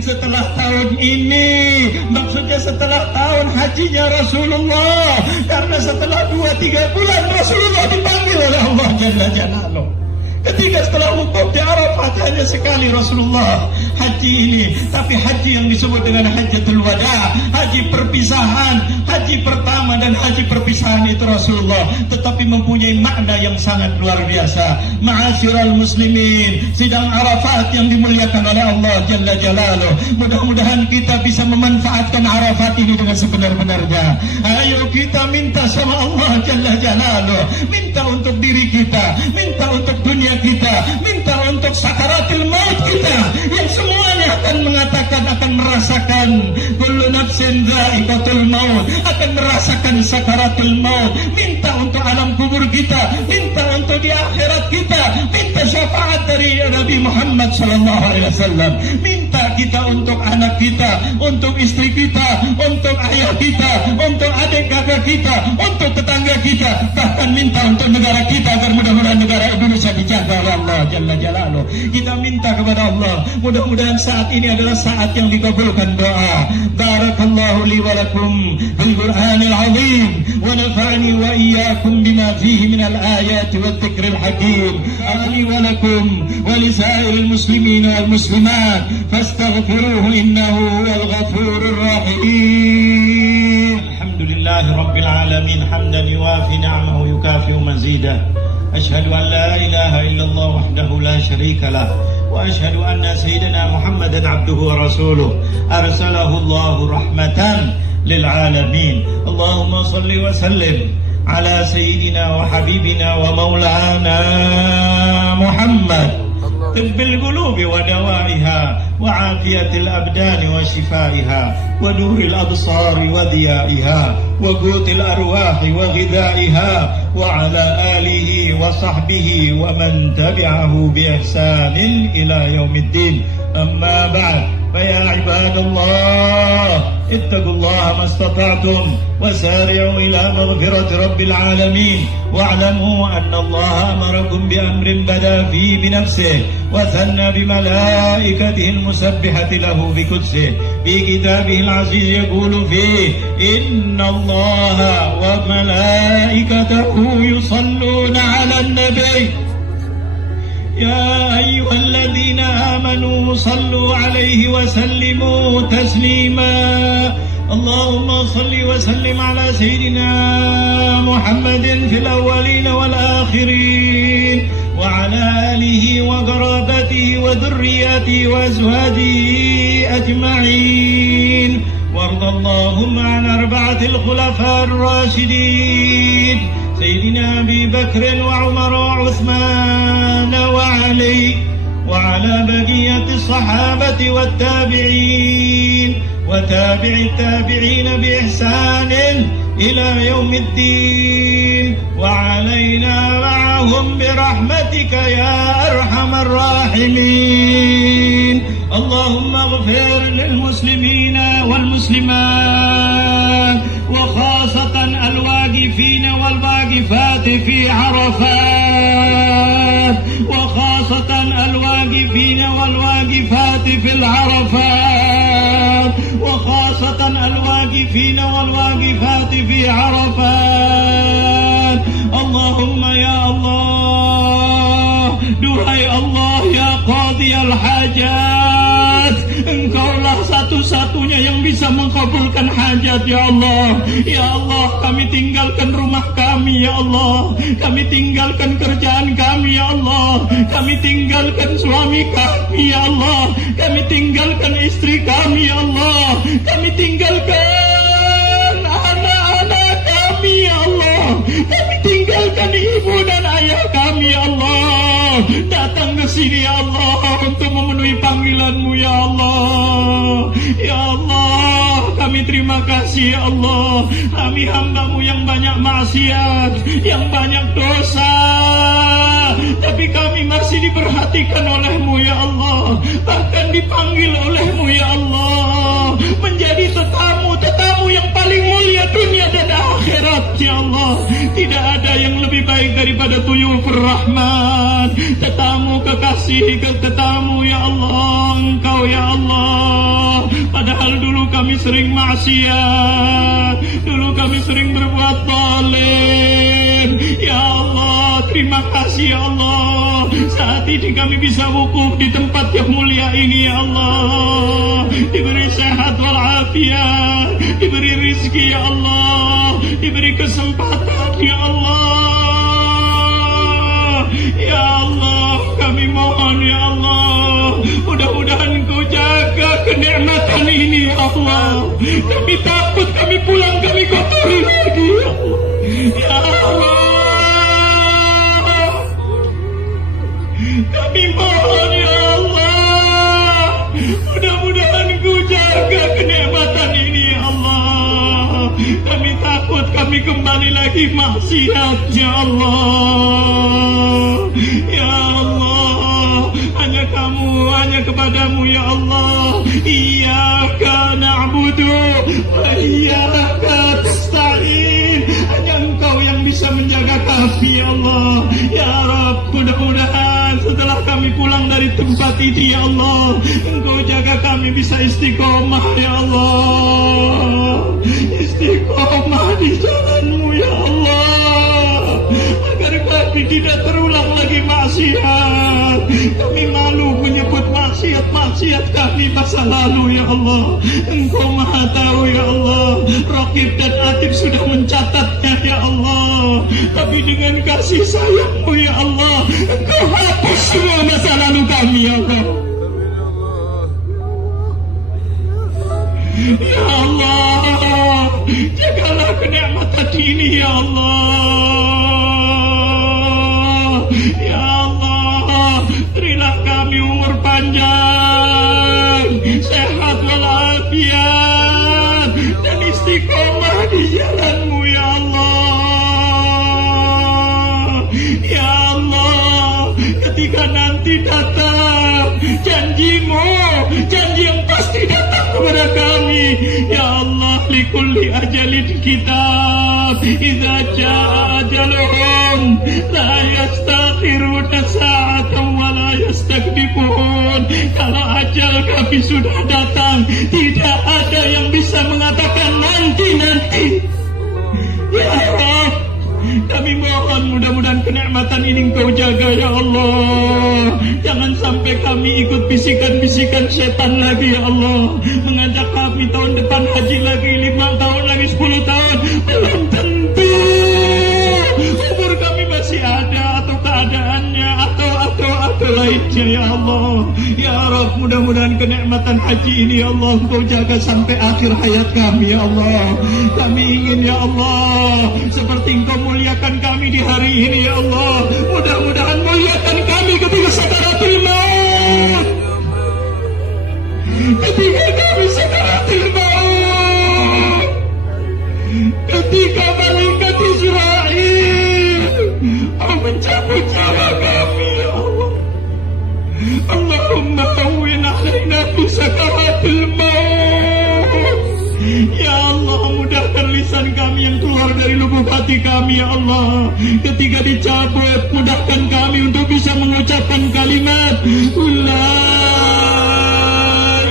setelah tahun ini. Maksudnya setelah tahun hajinya Rasulullah. Karena setelah 2-3 bulan Rasulullah dipanggil oleh Allah Jalla Jalaluh. Ketika setelah wukuf di Arafat, hanya sekali Rasulullah haji ini, tapi haji yang disebut dengan Hajjatul Wada, haji perpisahan, haji pertama dan haji perpisahan itu Rasulullah, tetapi mempunyai makna yang sangat luar biasa. Ma'asyiral muslimin, sidang Arafat yang dimuliakan oleh Allah Jalla Jalaluh, mudah-mudahan kita bisa memanfaatkan Arafat ini dengan sebenar-benarnya. Ayo kita minta sama Allah Jalla Jalaluh, minta untuk diri kita, minta untuk dunia kita, minta untuk sakaratul maut kita, yang semuanya akan mengatakan, akan merasakan kullu nafsin dha'iqatul maut, akan merasakan sakaratul maut. Minta untuk alam kubur kita, minta untuk di akhirat kita, minta syafaat dari Nabi Muhammad SAW. Minta kita untuk anak kita, untuk istri kita, untuk ayah kita, untuk adik kakak kita, untuk tetangga kita, bahkan minta untuk negara kita agar mudah-mudahan negara Indonesia dijaga oleh Allah. Allah Jalla Jalaluh. Kita minta kepada Allah, mudah-mudahan saat ini adalah saat yang dikabulkan doa. Barakallahu li wa lakum bil Qur'anil azim wa nafa'ani wa iyyakum bima fihi minal ayati wat dzikril hakim. Li wa lakum wa li sa'iril muslimin wal muslimat fastaghfiruhu innahu huwal ghafurur rahim. Alhamdulillahi rabbil alamin hamdan yuwafi ni'amahu yukafi'u mazidah. أشهد أن لا إله إلا الله وحده لا شريك له وأشهد أن سيدنا محمدا عبده ورسوله أرسله الله رحمة للعالمين. اللهم صل وسلم على سيدنا وحبيبنا ومولانا محمد طب القلوب ودوائها وعافية الأبدان وشفائها ونور الأبصار وضيائها وقوت الأرواح وغذائها وعلى آله وصحبه ومن تبعه بإحسان إلى يوم الدين. أما بعد فيا عباد الله اتقوا الله ما استطعتم وسارعوا إلى مغفرة رب العالمين واعلموا أن الله أمركم بأمر بدأ فيه بنفسه وثنى بملائكته المسبحة له بقدسه في كتابه العزيز يقول فيه إن الله وملائكته يصلون على النبي يا أيها الذين آمنوا صلوا عليه وسلموا تسليما. اللهم صل وسلم على سيدنا محمد في الأولين والآخرين وعلى آله وقرابته وذرياته وأزواجه أجمعين. وارض اللهم عن أربعة الخلفاء الراشدين سيدنا أبي بكر وعمر وعثمان وعلي وعلى بقية الصحابة والتابعين وتابع التابعين بإحسان إلى يوم الدين وعلينا معهم برحمتك يا أرحم الراحمين. اللهم اغفر للمسلمين والمسلمات وخاصة الواقفين والواقفات في عرفات وخاصة الواقفين والواقفات في العرفات وخاصة الواقفين والواقفات في عرفات. اللهم يا الله duhai Allah ya qadiyal hajat, Engkaulah satu-satunya yang bisa mengabulkan hajat ya Allah. Ya Allah, kami tinggalkan rumah kami ya Allah, kami tinggalkan kerjaan kami ya Allah, kami tinggalkan suami kami ya Allah, kami tinggalkan istri kami ya Allah, kami tinggalkan anak-anak kami ya Allah, kami tinggalkan ibu dan ayah kami ya Allah. Datang ke sini ya Allah untuk memenuhi panggilan-Mu ya Allah. Ya Allah, kami terima kasih ya Allah. Kami hamba-Mu yang banyak maksiat, yang banyak dosa, tapi kami masih diperhatikan oleh-Mu ya Allah, bahkan dipanggil oleh-Mu ya Allah, menjadi tetamu yang paling mulia dunia dan akhirat ya Allah. Tidak ada yang lebih baik daripada tuyufur rahman, tetamu kekasih tetamu ya Allah, Engkau ya Allah. Padahal dulu kami sering maksiat, dulu kami sering berbuat zalim ya Allah. Terima kasih ya Allah, saat ini kami bisa wukuf di tempat yang mulia ini ya Allah, diberi sehat walafiat, diberi rizki ya Allah, diberi kesempatan ya Allah. Ya Allah, kami mohon ya Allah, mudah-mudahan Kau jaga kenikmatan ini ya Allah. Kami takut kami pulang kami kotori lagi ya Allah. Ya Allah, kami mohon ya Allah, mudah-mudahan Kau jaga kenikmatan ini ya Allah. Kami takut kami kembali lagi maksiat ya Allah. Ya Allah, hanya Kamu, hanya kepadamu ya Allah. Iyyaka na'budu wa iyyaka nasta'in. Hanya Engkau yang bisa menjaga kami ya Allah. Ya Rabb, mudah-mudahan setelah tempat ini ya Allah. Engkau jaga kami bisa istiqomah ya Allah, istiqomah di jalan-Mu ya Allah, agar kami tidak terulang lagi maksiat. Kami malu menyebut maksiat kami masa lalu ya Allah. Engkau maha tahu ya Allah. Raqib dan Atib sudah mencatatnya ya Allah. Tapi dengan kasih sayang-Mu ya Allah, Engkau hapus semua masa lalu kami ya Allah. Ya Allah, jagalah kenikmatan ini ya Allah. Ya Allah, berilah kami umur panjang, sehat walafiat, dan istiqomah di jalan-Mu ya Allah. Ya Allah, ketika nanti datang janji-Mu, janji yang pasti datang kepada kami ya Allah. Likulli ajalin kitab, idza jaa ajaluhum la yastakhiruna sa'atan wa la yastaqdimun. Kalau ajal kami sudah datang, tidak ada yang bisa mengatakan nanti. Ya Allah, kami mohon mudah-mudahan kenikmatan ini Engkau jaga ya Allah. Jangan sampai kami ikut bisikan-bisikan setan lagi ya Allah, mengajak kami tahun depan haji lagi, 5 tahun lagi, 10 tahun. Belum tentu umur kami masih ada, atau keadaannya, atau lainnya ya Allah. Ya Rabb, mudah-mudahan kenikmatan haji ini ya Allah Engkau jaga sampai akhir hayat kami ya Allah. Kami ingin ya Allah seperti Engkau muliakan kami di hari ini ya Allah, mudah-mudahan muliakan kami ketika sakaratul maut. Ketika kami sakaratul maut, ketika malaikat Israil mencabut nyawa kami ya Allah. Allahumma hawwin alaina fi sakaratul maut. Ya Allah, mudahkan lisan kami yang keluar dari lubuk hati kami ya Allah. Ketika dicabut, mudahkan kami untuk bisa mengucapkan kalimat la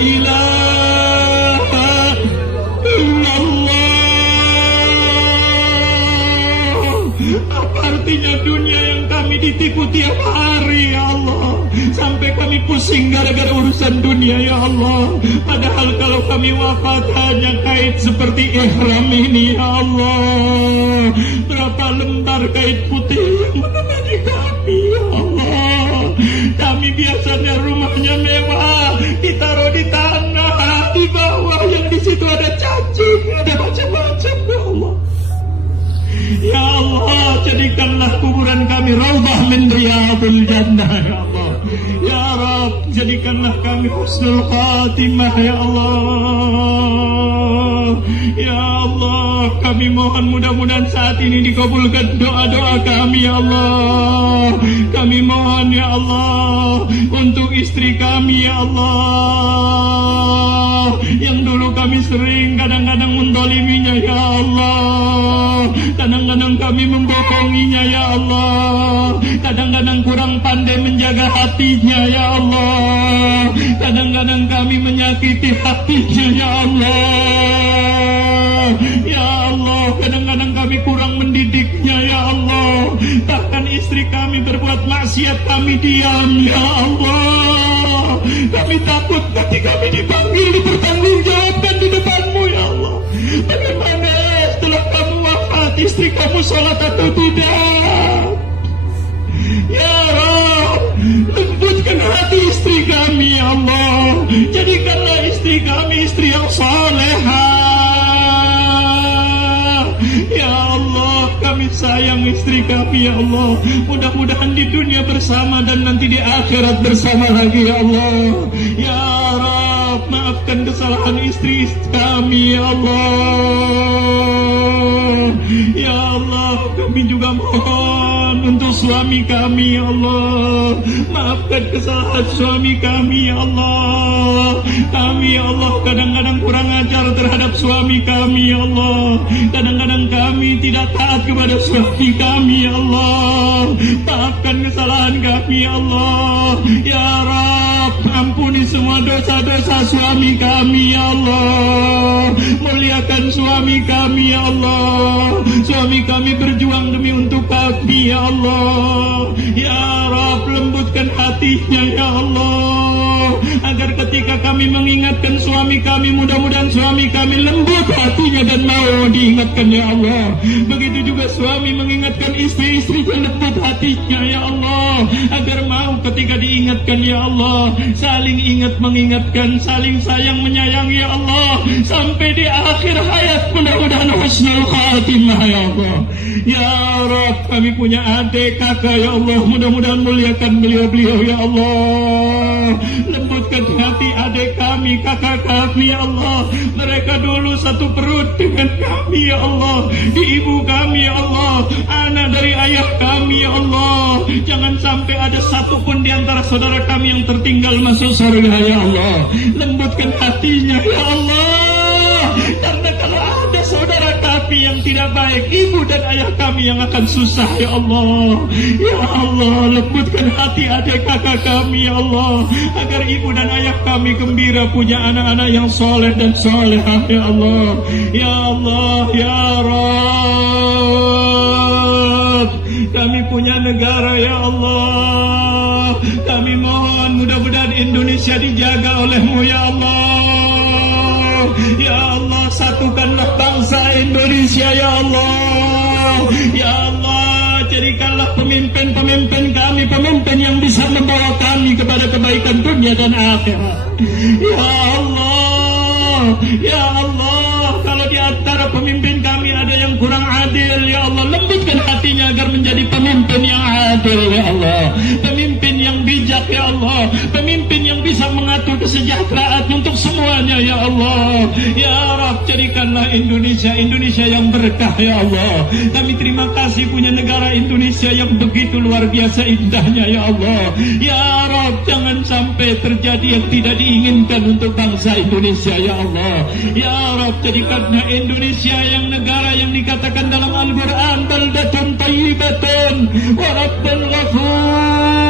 ilaha illallah. Apa artinya dunia yang kami ditipu tiap hari ya Allah, sampai kami pusing gara-gara urusan dunia ya Allah. Padahal kalau kami wafat hanya kait seperti ihram ini ya Allah. Berapa lembar kait putih yang menemani kami ya Allah. Kami biasanya rumahnya mewah, ditaruh di tanah, di bawah yang di situ ada cacing, ada macam-macam ya Allah. Ya Allah, jadikanlah kuburan kami raudhah min riyadil jannah ya Allah. Ya Rabb, jadikanlah kami husnul khatimah ya Allah. Ya Allah, kami mohon mudah-mudahan saat ini dikabulkan doa-doa kami ya Allah. Kami mohon ya Allah untuk istri kami ya Allah, yang dulu kami sering kadang-kadang mendoliminya ya Allah. Kadang-kadang kami membohonginya ya Allah. Kadang-kadang kurang pandai menjaga hatinya ya Allah. Kadang-kadang kami menyakiti hatinya ya Allah. Ya Allah, kadang-kadang kami kurang mendidiknya ya Allah. Bahkan istri kami berbuat maksiat, kami diam ya Allah. Kami takut nanti kami dipanggil, dipertanggungjawabkan di depan-Mu ya Allah. Bagaimana setelah kamu wafat, istri kamu sholat atau tidak? Ya Rabb, lembutkan hati istri kami ya Allah. Jadikanlah istri kami istri yang salehah. Ya Allah, kami sayang istri kami ya Allah. Mudah-mudahan di dunia bersama dan nanti di akhirat bersama lagi ya Allah. Ya Rabb, maafkan kesalahan istri kami ya Allah. Ya Allah, kami juga mohon untuk suami kami ya Allah. Maafkan kesalahan suami kami ya Allah. Kami ya Allah kadang-kadang kurang ajar terhadap suami kami ya Allah. Kadang-kadang kami tidak taat kepada suami kami ya Allah. Maafkan kesalahan kami ya Allah. Ya Rabb, ampuni semua dosa-dosa suami kami ya Allah. Muliakan suami kami ya Allah. Suami kami berjuang demi untuk kami ya Allah. Ya Rabb, lembutkan hatinya ya Allah, agar ketika kami mengingatkan suami kami, mudah-mudahan suami kami lembut hatinya dan mau diingatkan ya Allah. Begitu juga suami mengingatkan istri-istri yang lembut hatinya ya Allah, agar mau ketika diingatkan ya Allah, saling ingat mengingatkan, saling sayang menyayangi ya Allah, sampai di akhir hayat mudah-mudahan husnul khatimah ya Allah. Ya Rabb, kami punya adik kakak ya Allah, mudah-mudahan muliakan beliau-beliau ya Allah. Lembutkan hati adik kami, kakak kami ya Allah. Mereka dulu satu perut dengan kami ya Allah, ibu kami ya Allah, anak dari ayah kami ya Allah. Jangan sampai ada satupun di antara saudara kami yang tertinggal masuk surga ya Allah. Lembutkan hatinya ya Allah, karena kalau ada saudara kami yang tidak baik, ibu dan ayah kami yang akan susah ya Allah. Ya Allah, lembutkan hati adik kakak kami ya Allah, agar ibu dan ayah kami gembira punya anak-anak yang soleh dan solehah ya Allah. Ya Allah, ya Rabb, kami punya negara ya Allah. Kami mohon mudah-mudahan Indonesia dijaga oleh-Mu ya Allah. Ya Allah, satukanlah bangsa Indonesia ya Allah. Ya Allah, jadikanlah pemimpin-pemimpin kami pemimpin yang bisa membawa kami kepada kebaikan dunia dan akhirat. Ya Allah, ya Allah, kalau di antara pemimpin kami ada yang kurang adil ya Allah, lembutkan hatinya agar menjadi pemimpin yang adil ya Allah, pemimpin yang bijak ya Allah, pemimpin yang bisa mengatur kesejahteraan untuk semuanya ya Allah. Ya Rabb, jadikanlah Indonesia yang berkah ya Allah. Kami terima kasih punya negara Indonesia yang begitu luar biasa indahnya ya Allah. Ya Rabb, jangan sampai terjadi yang tidak diinginkan untuk bangsa Indonesia ya Allah. Ya Rabb, jadikanlah Indonesia yang negara yang dikatakan dalam Al-Quran, baldatun thayyibatun wa rabbun ghafur.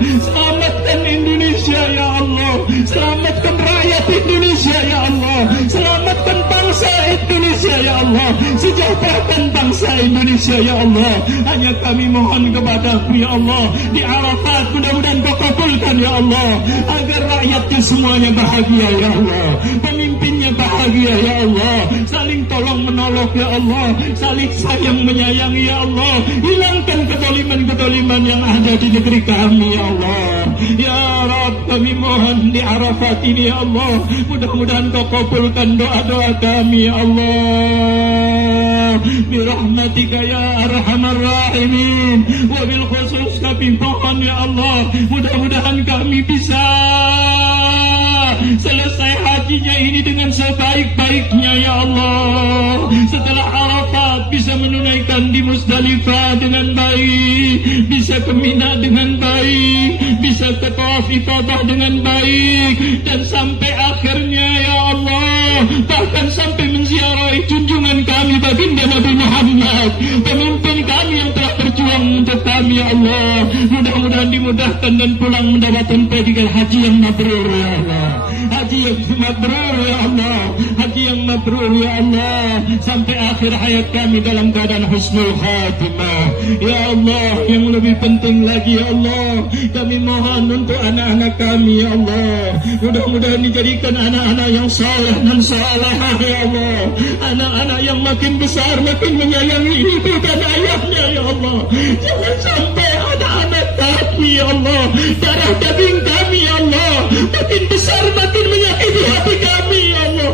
Selamatkan Indonesia ya Allah, selamatkan rakyat Indonesia ya Allah, selamatkan bangsa Indonesia ya Allah, sejahterakan bangsa Indonesia ya Allah. Hanya kami mohon kepada-Mu ya Allah, di Arafat mudah-mudahan Kau kabulkan ya Allah, agar rakyatnya semuanya bahagia ya Allah, pemimpinnya bahagia ya Allah, saling tolong menolong ya Allah, saling sayang menyayangi ya Allah. Hilangkan kedoliman-kedoliman yang ada di negeri kami ya Allah. Ya Rabb, kami mohon di Arafat ini ya Allah, mudah-mudahan Kau kabulkan doa-doa kami ya Allah. Birahmatika ya arhamar rahimin. Wabil khusus kami mohon ya Allah, mudah-mudahan kami bisa selesai hajinya ini dengan sebaik-baiknya ya Allah. Setelah Arafat bisa menunaikan di Musdalifah dengan baik, bisa ke Mina dengan baik, bisa ke Tawaf Ifadah dengan baik, dan sampai akhirnya ya Allah, bahkan sampai menziarahi junjungan kami baginda Nabi Muhammad, pemimpin kami yang telah berjuang untuk kami ya Allah. Mudah-mudahan dimudahkan dan pulang mendapatkan predikat haji yang mabrur ya Allah, haji yang mabrur ya Allah, haji yang mabrur ya Allah, sampai akhir hayat kami dalam keadaan husnul khatimah ya Allah. Yang lebih penting lagi ya Allah, kami mohon untuk anak-anak kami ya Allah, mudah-mudahan dijadikan anak-anak yang saleh dan salehah ya Allah, anak-anak yang makin besar makin menyayangi ibu dan ayahnya ya Allah. Jangan sampai anak-anak kami ya Allah, darah daging kami ya Allah, makin besar makin menyakiti hati kami ya Allah.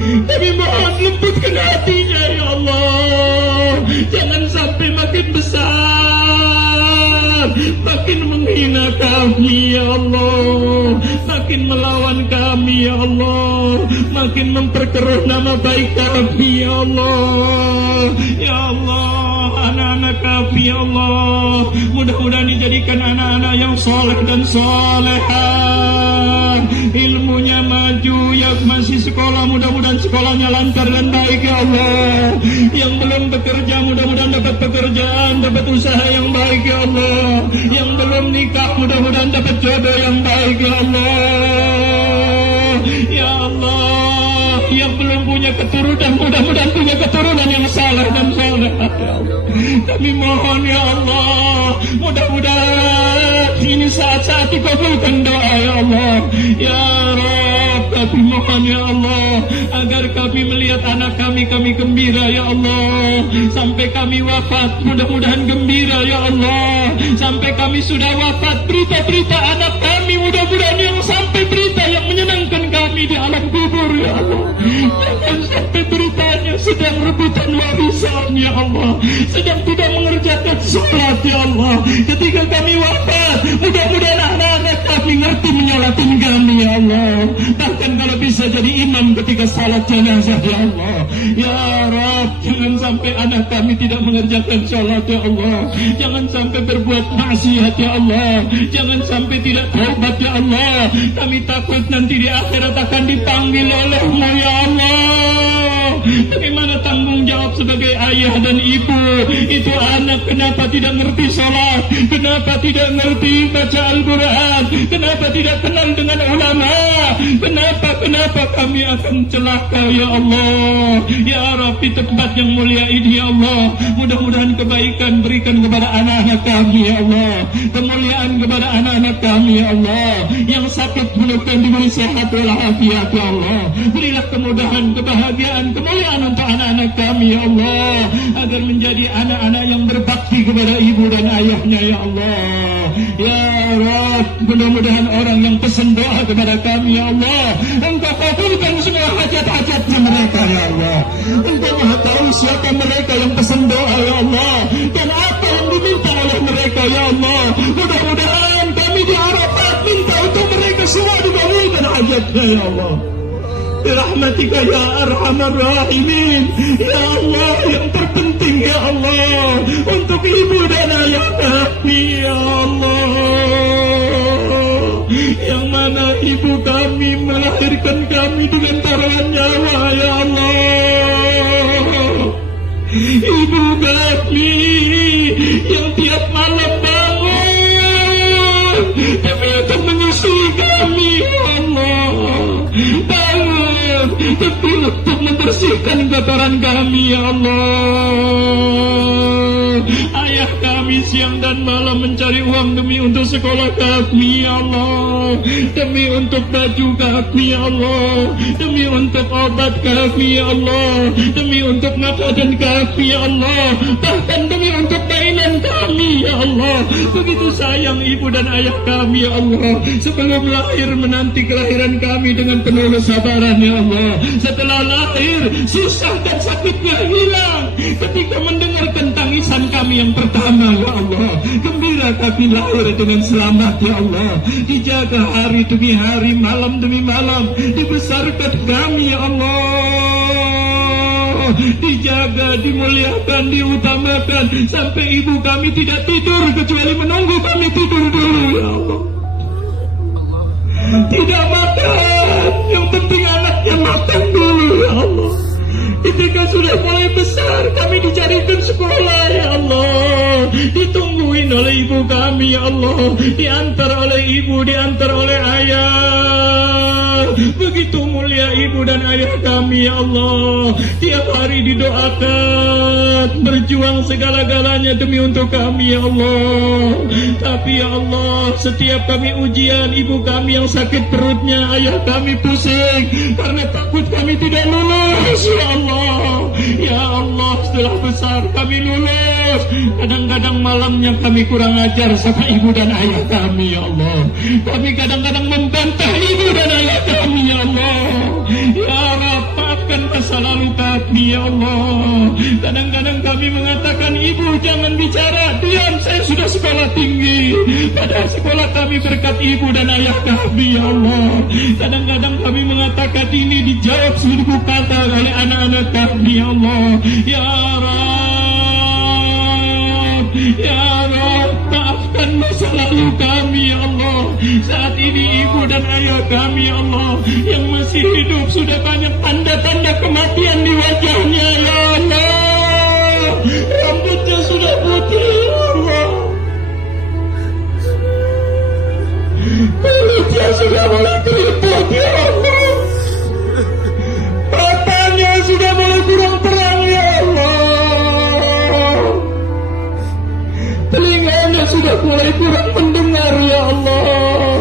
Kami mohon lembutkan hatinya ya Allah, jangan sampai makin besar makin menghina kami ya Allah, makin melawan kami ya Allah, makin memperkeruh nama baik kami ya Allah. Ya Allah, anak-anak kami ya Allah. Mudah-mudahan dijadikan anak-anak yang soleh dan solehah, ilmunya maju. Yang masih sekolah mudah-mudahan sekolahnya lancar dan baik ya Allah. Yang belum bekerja mudah-mudahan dapat pekerjaan, dapat usaha yang baik ya Allah. Yang belum nikah mudah-mudahan dapat jodoh yang baik ya Allah. Ya Allah, yang belum punya keturunan mudah-mudahan punya keturunan yang saleh dan soleh ya Allah. Kami mohon ya Allah, mudah-mudahan ini saat-saat dikabulkan doa ya Allah. Ya Rabb, kami mohon ya Allah agar kami melihat anak kami gembira ya Allah. Sampai kami wafat mudah-mudahan gembira ya Allah. Sampai kami sudah wafat berita-berita anak kami mudah-mudahan yang sampai berita yang menyenangkan kami di alam kubur ya Allah. Jangan sampai beritanya sedang rebutan warisan ya Allah, sedang tidak mengerjakan sholat ya Allah. Ketika kami wafat mudah-mudahan anak-anak kami ngerti menyolatin kami ya Allah. Bahkan kalau bisa jadi imam ketika salat jenazah ya Allah. Ya Rabb, jangan sampai anak kami tidak mengerjakan sholat ya Allah. Jangan sampai berbuat maksiat ya Allah. Jangan sampai tidak taubat ya Allah. Kami takut nanti di akhirat akan dipanggil oleh-Mu ya Allah. Bagaimana tanggung jawab sebagai ayah dan ibu? Itu anak kenapa tidak ngerti sholat? Kenapa tidak ngerti baca Al-Quran? Kenapa tidak kenal dengan ulama? Kenapa kami akan celaka ya Allah? Ya Rabbi, tempat yang mulia ini ya Allah, mudah-mudahan kebaikan berikan kepada anak-anak kami ya Allah. Kemuliaan kepada anak-anak kami ya Allah. Yang sakit mudah-mudahan diberi sehat walafiat ya Allah. Berilah kemudahan, kebahagiaan, kemuliaan untuk anak-anak kami ya Allah, agar menjadi anak-anak yang berbakti kepada ibu dan ayahnya ya Allah. Ya Rabb, mudah-mudahan orang yang pesan doa kepada kami ya Allah, Engkau kabulkan semua hajat-hajatnya mereka ya Allah. Engkau Maha tahu siapa mereka yang pesan doa ya Allah, dan apa yang diminta oleh mereka ya Allah. Mudah-mudahan kami di Arafat minta untuk mereka semua dikabulkan hajatnya ya Allah. Birahmatika ya arhamar rahimin. Ya Allah, yang terpenting ya Allah untuk ibu dan ayah kami ya Allah, yang mana ibu kami melahirkan kami dengan taruhan nyawa ya Allah. Ibu kami yang tiap malam bangun demi untuk menyusui kami ya Allah, bangun demi untuk membersihkan kotoran kami ya Allah. Ayah kami siang dan malam mencari uang demi untuk sekolah kami ya Allah, demi untuk baju kami ya Allah, demi untuk obat kami ya Allah, demi untuk makanan kami ya Allah, bahkan demi untuk mainan kami ya Allah. Begitu sayang ibu dan ayah kami ya Allah. Sebelum lahir menanti kelahiran kami dengan penuh kesabaran ya Allah. Setelah lahir susah dan sakitnya hilang ketika mendengarkan tangisan kami yang pertama ya Allah. Gembira kami lahir dengan selamat ya Allah. Dijaga hari demi hari, malam demi malam, dibesarkan kami ya Allah, dijaga, dimuliakan, diutamakan, sampai ibu kami tidak tidur kecuali menunggu kami tidur dulu ya Allah. Tidak makan, yang penting anaknya makan dulu ya Allah. Ketika sudah mulai besar kami dicarikan sekolah ya Allah, ditungguin oleh ibu kami ya Allah, diantar oleh ibu, diantar oleh ayah. Begitu mulia ibu dan ayah kami ya Allah, tiap hari didoakan, berjuang segala-galanya demi untuk kami ya Allah. Tapi ya Allah, setiap kami ujian, ibu kami yang sakit perutnya, ayah kami pusing karena takut kami tidak lulus ya Allah. Ya Allah, setelah besar kami lulus, kadang-kadang malamnya kami kurang ajar sama ibu dan ayah kami ya Allah. Kami kadang-kadang membantah ibu dan ayah kami ya Allah. Ya Rabb, maafkan masa lalu kami ya Allah. Kadang-kadang kami mengatakan, ibu jangan bicara, diam, saya sudah sekolah tinggi. Padahal sekolah kami berkat ibu dan ayah kami ya Allah. Kadang-kadang kami mengatakan ini, dijawab 1000 kata oleh anak-anak kami ya Allah. Ya Rabb, Ya Rabb, maafkan masa lalu kami ya Allah. Saat ini ibu dan ayah kami ya Allah yang masih hidup sudah banyak tanda-tanda kematian di wajahnya ya Allah. Rambutnya sudah putih ya Allah. Kulitnya sudah mulai keriput ya Allah. Matanya sudah mulai kurang terang ya Allah. Telinganya sudah mulai kurang mendengar ya Allah.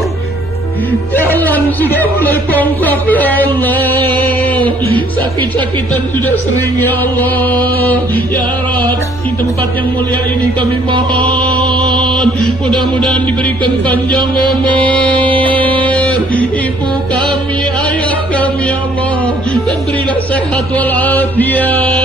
Jalan sudah mulai bongkok ya Allah. Sakit-sakitan sudah sering ya Allah. Ya Rabb, di tempat yang mulia ini kami mohon, mudah-mudahan diberikan panjang umur ibu kami, ayah kami ya Allah, dan berilah sehat walafiat.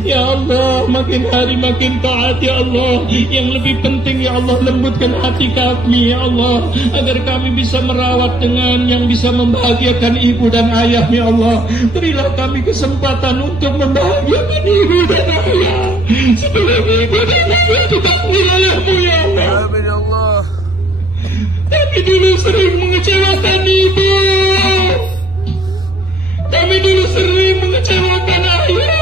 Ya Allah, makin hari makin taat ya Allah. Yang lebih penting ya Allah, lembutkan hati kami ya Allah, agar kami bisa merawat dengan yang bisa membahagiakan ibu dan ayah ya Allah. Berilah kami kesempatan untuk membahagiakan ibu dan ayah sebelum ibu dan ayah dipanggil oleh-Mu ya Allah. Amin ya Allah. Kami dulu sering mengecewakan ibu, kami dulu sering mengecewakan ayah.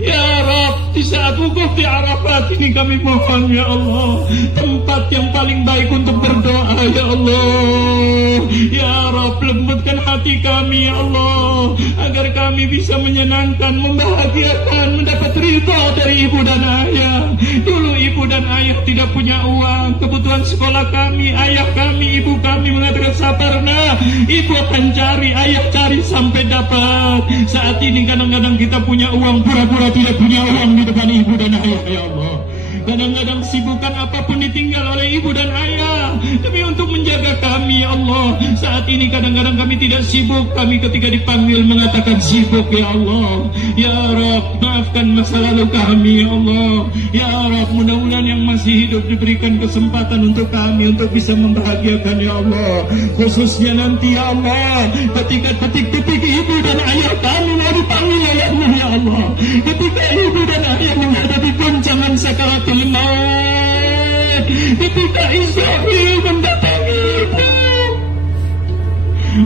Ya Rabb, di saat wukuf di Arafat ini kami mohon ya Allah, tempat yang paling baik untuk berdoa ya Allah. Ya Rabb, lembutkan hati kami ya Allah, agar kami bisa menyenangkan, membahagiakan, mendapat ridha dari ibu dan ayah. Dulu ibu dan ayah tidak punya uang, kebutuhan sekolah kami, ayah kami, ibu kami mengatakan sabarna, ibu akan cari, ayah cari sampai dapat. Saat ini kadang-kadang kita punya uang, pura-pura tidak punya uang di depan ibu dan ayah ya Allah. Kadang-kadang sibukan apapun ditinggal oleh ibu dan ayah demi untuk menjaga kami ya Allah. Saat ini kadang-kadang kami tidak sibuk, kami ketika dipanggil mengatakan sibuk ya Allah. Ya Rabb, maafkan masa lalu kami ya Allah. Ya Rabb, mudah-mudahan yang masih hidup diberikan kesempatan untuk kami untuk bisa membahagiakan ya Allah. Khususnya nanti ya Allah, ketika detik-detik ibu dan ayah kami mau dipanggil oleh-Mu ya Allah. Ketika ibu dan ayah menghadapi goncangan sakaratul maut, ketika Israfil mendatangi ibu,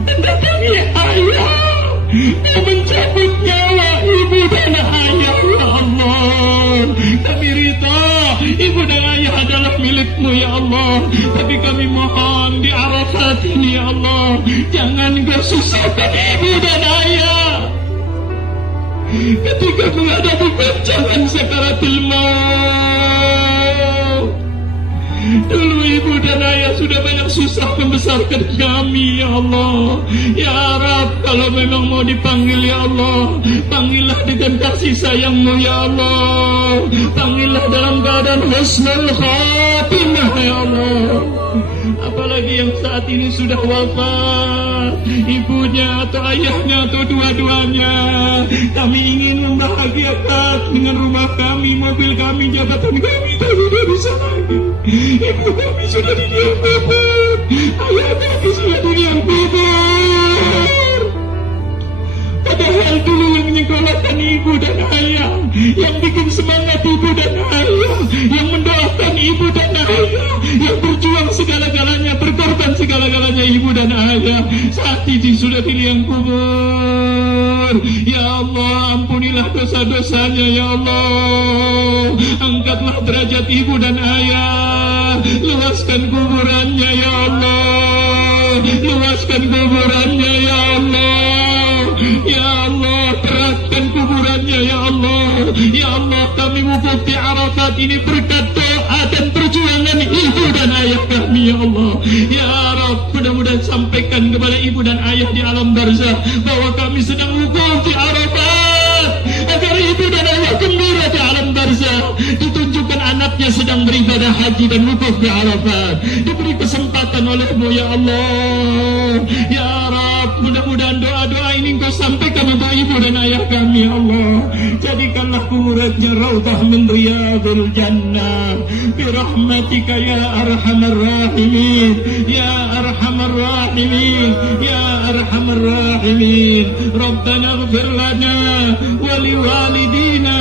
mendatangi ayah, mau mencabut nyawa ibu dan ayah ya Allah. Kami rida ibu dan ayah adalah milik-Mu ya Allah, tapi kami mohon di Arafat ini ya Allah, jangan Kau susahkan ibu dan ayah ketika menghadapi goncangan sakaratul maut. Dulu ibu dan ayah sudah banyak susah membesarkan kami ya Allah. Ya Rabb, kalau memang mau dipanggil ya Allah, panggillah dengan kasih sayang-Mu ya Allah. Panggillah dalam keadaan husnul khatimah ya Allah. Apalagi yang saat ini sudah wafat, ibunya atau ayahnya atau dua-duanya, kami ingin membahagiakan dengan rumah kami, mobil kami, jabatan kami, tapi tidak bisa lagi. Ibu kami sudah di liang kubur, ayah kami sudah di liang kubur. Padahal dulu yang menyekolahkan ibu dan ayah, yang bikin semangat ibu dan ayah, yang mendoakan ibu dan ayah, yang berjuang segala-galanya, berkorban segala-galanya ibu dan ayah, saat ini sudah di liang kubur. Ya Allah, ampunilah dosa-dosanya ya Allah. Angkatlah derajat ibu dan ayah, luaskan kuburannya ya Allah, luaskan kuburannya ya Allah. Ya Allah, beratkan kuburannya ya Allah. Ya Allah, kami wukuf di Arafat ini berkat doa dan perjuangan ibu dan ayah kami ya Allah. Ya Rabb, mudah-mudahan sampaikan kepada ibu dan ayah di alam barzah bahwa kami sedang wukuf di Arafat, agar ibu dan ayah gembira di alam barzah. Ditunjukkan anaknya sedang beribadah haji dan wukuf di Arafat, diberi kesempatan oleh-Mu ya Allah. Ya Rabb, mudah-mudahan doa-doa ini Engkau sampaikan untuk ibu dan ayah kami ya Allah. Jadikanlah kuburannya raudhah min riyadil jannah birahmatika ya arhamar rahimin, ya arhamar rahimin, ya arhamar rahimin. Rabbana ighfir lana wa liwalidina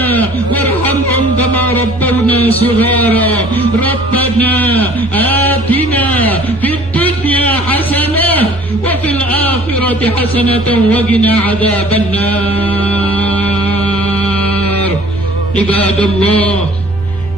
warhamhum ربونا صغارا ربنا آتنا في الدنيا حسنة وفي الآخرة حسنة وقنا عذاب النار. عباد الله،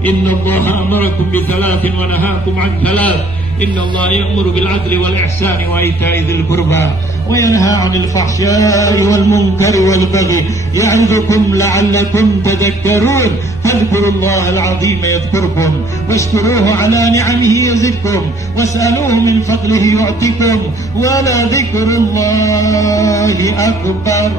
إن الله أمركم بثلاث ونهاكم عن ثلاث. إن الله يأمر بالعدل والإحسان وإيتاء ذي القربى وينهى عن الفحشاء والمنكر والبغي يعظكم لعلكم تذكرون. فاذكروا الله العظيم يذكركم واشكروه على نعمه يزدكم واسألوه من فضله يعطكم ولذكر الله أكبر.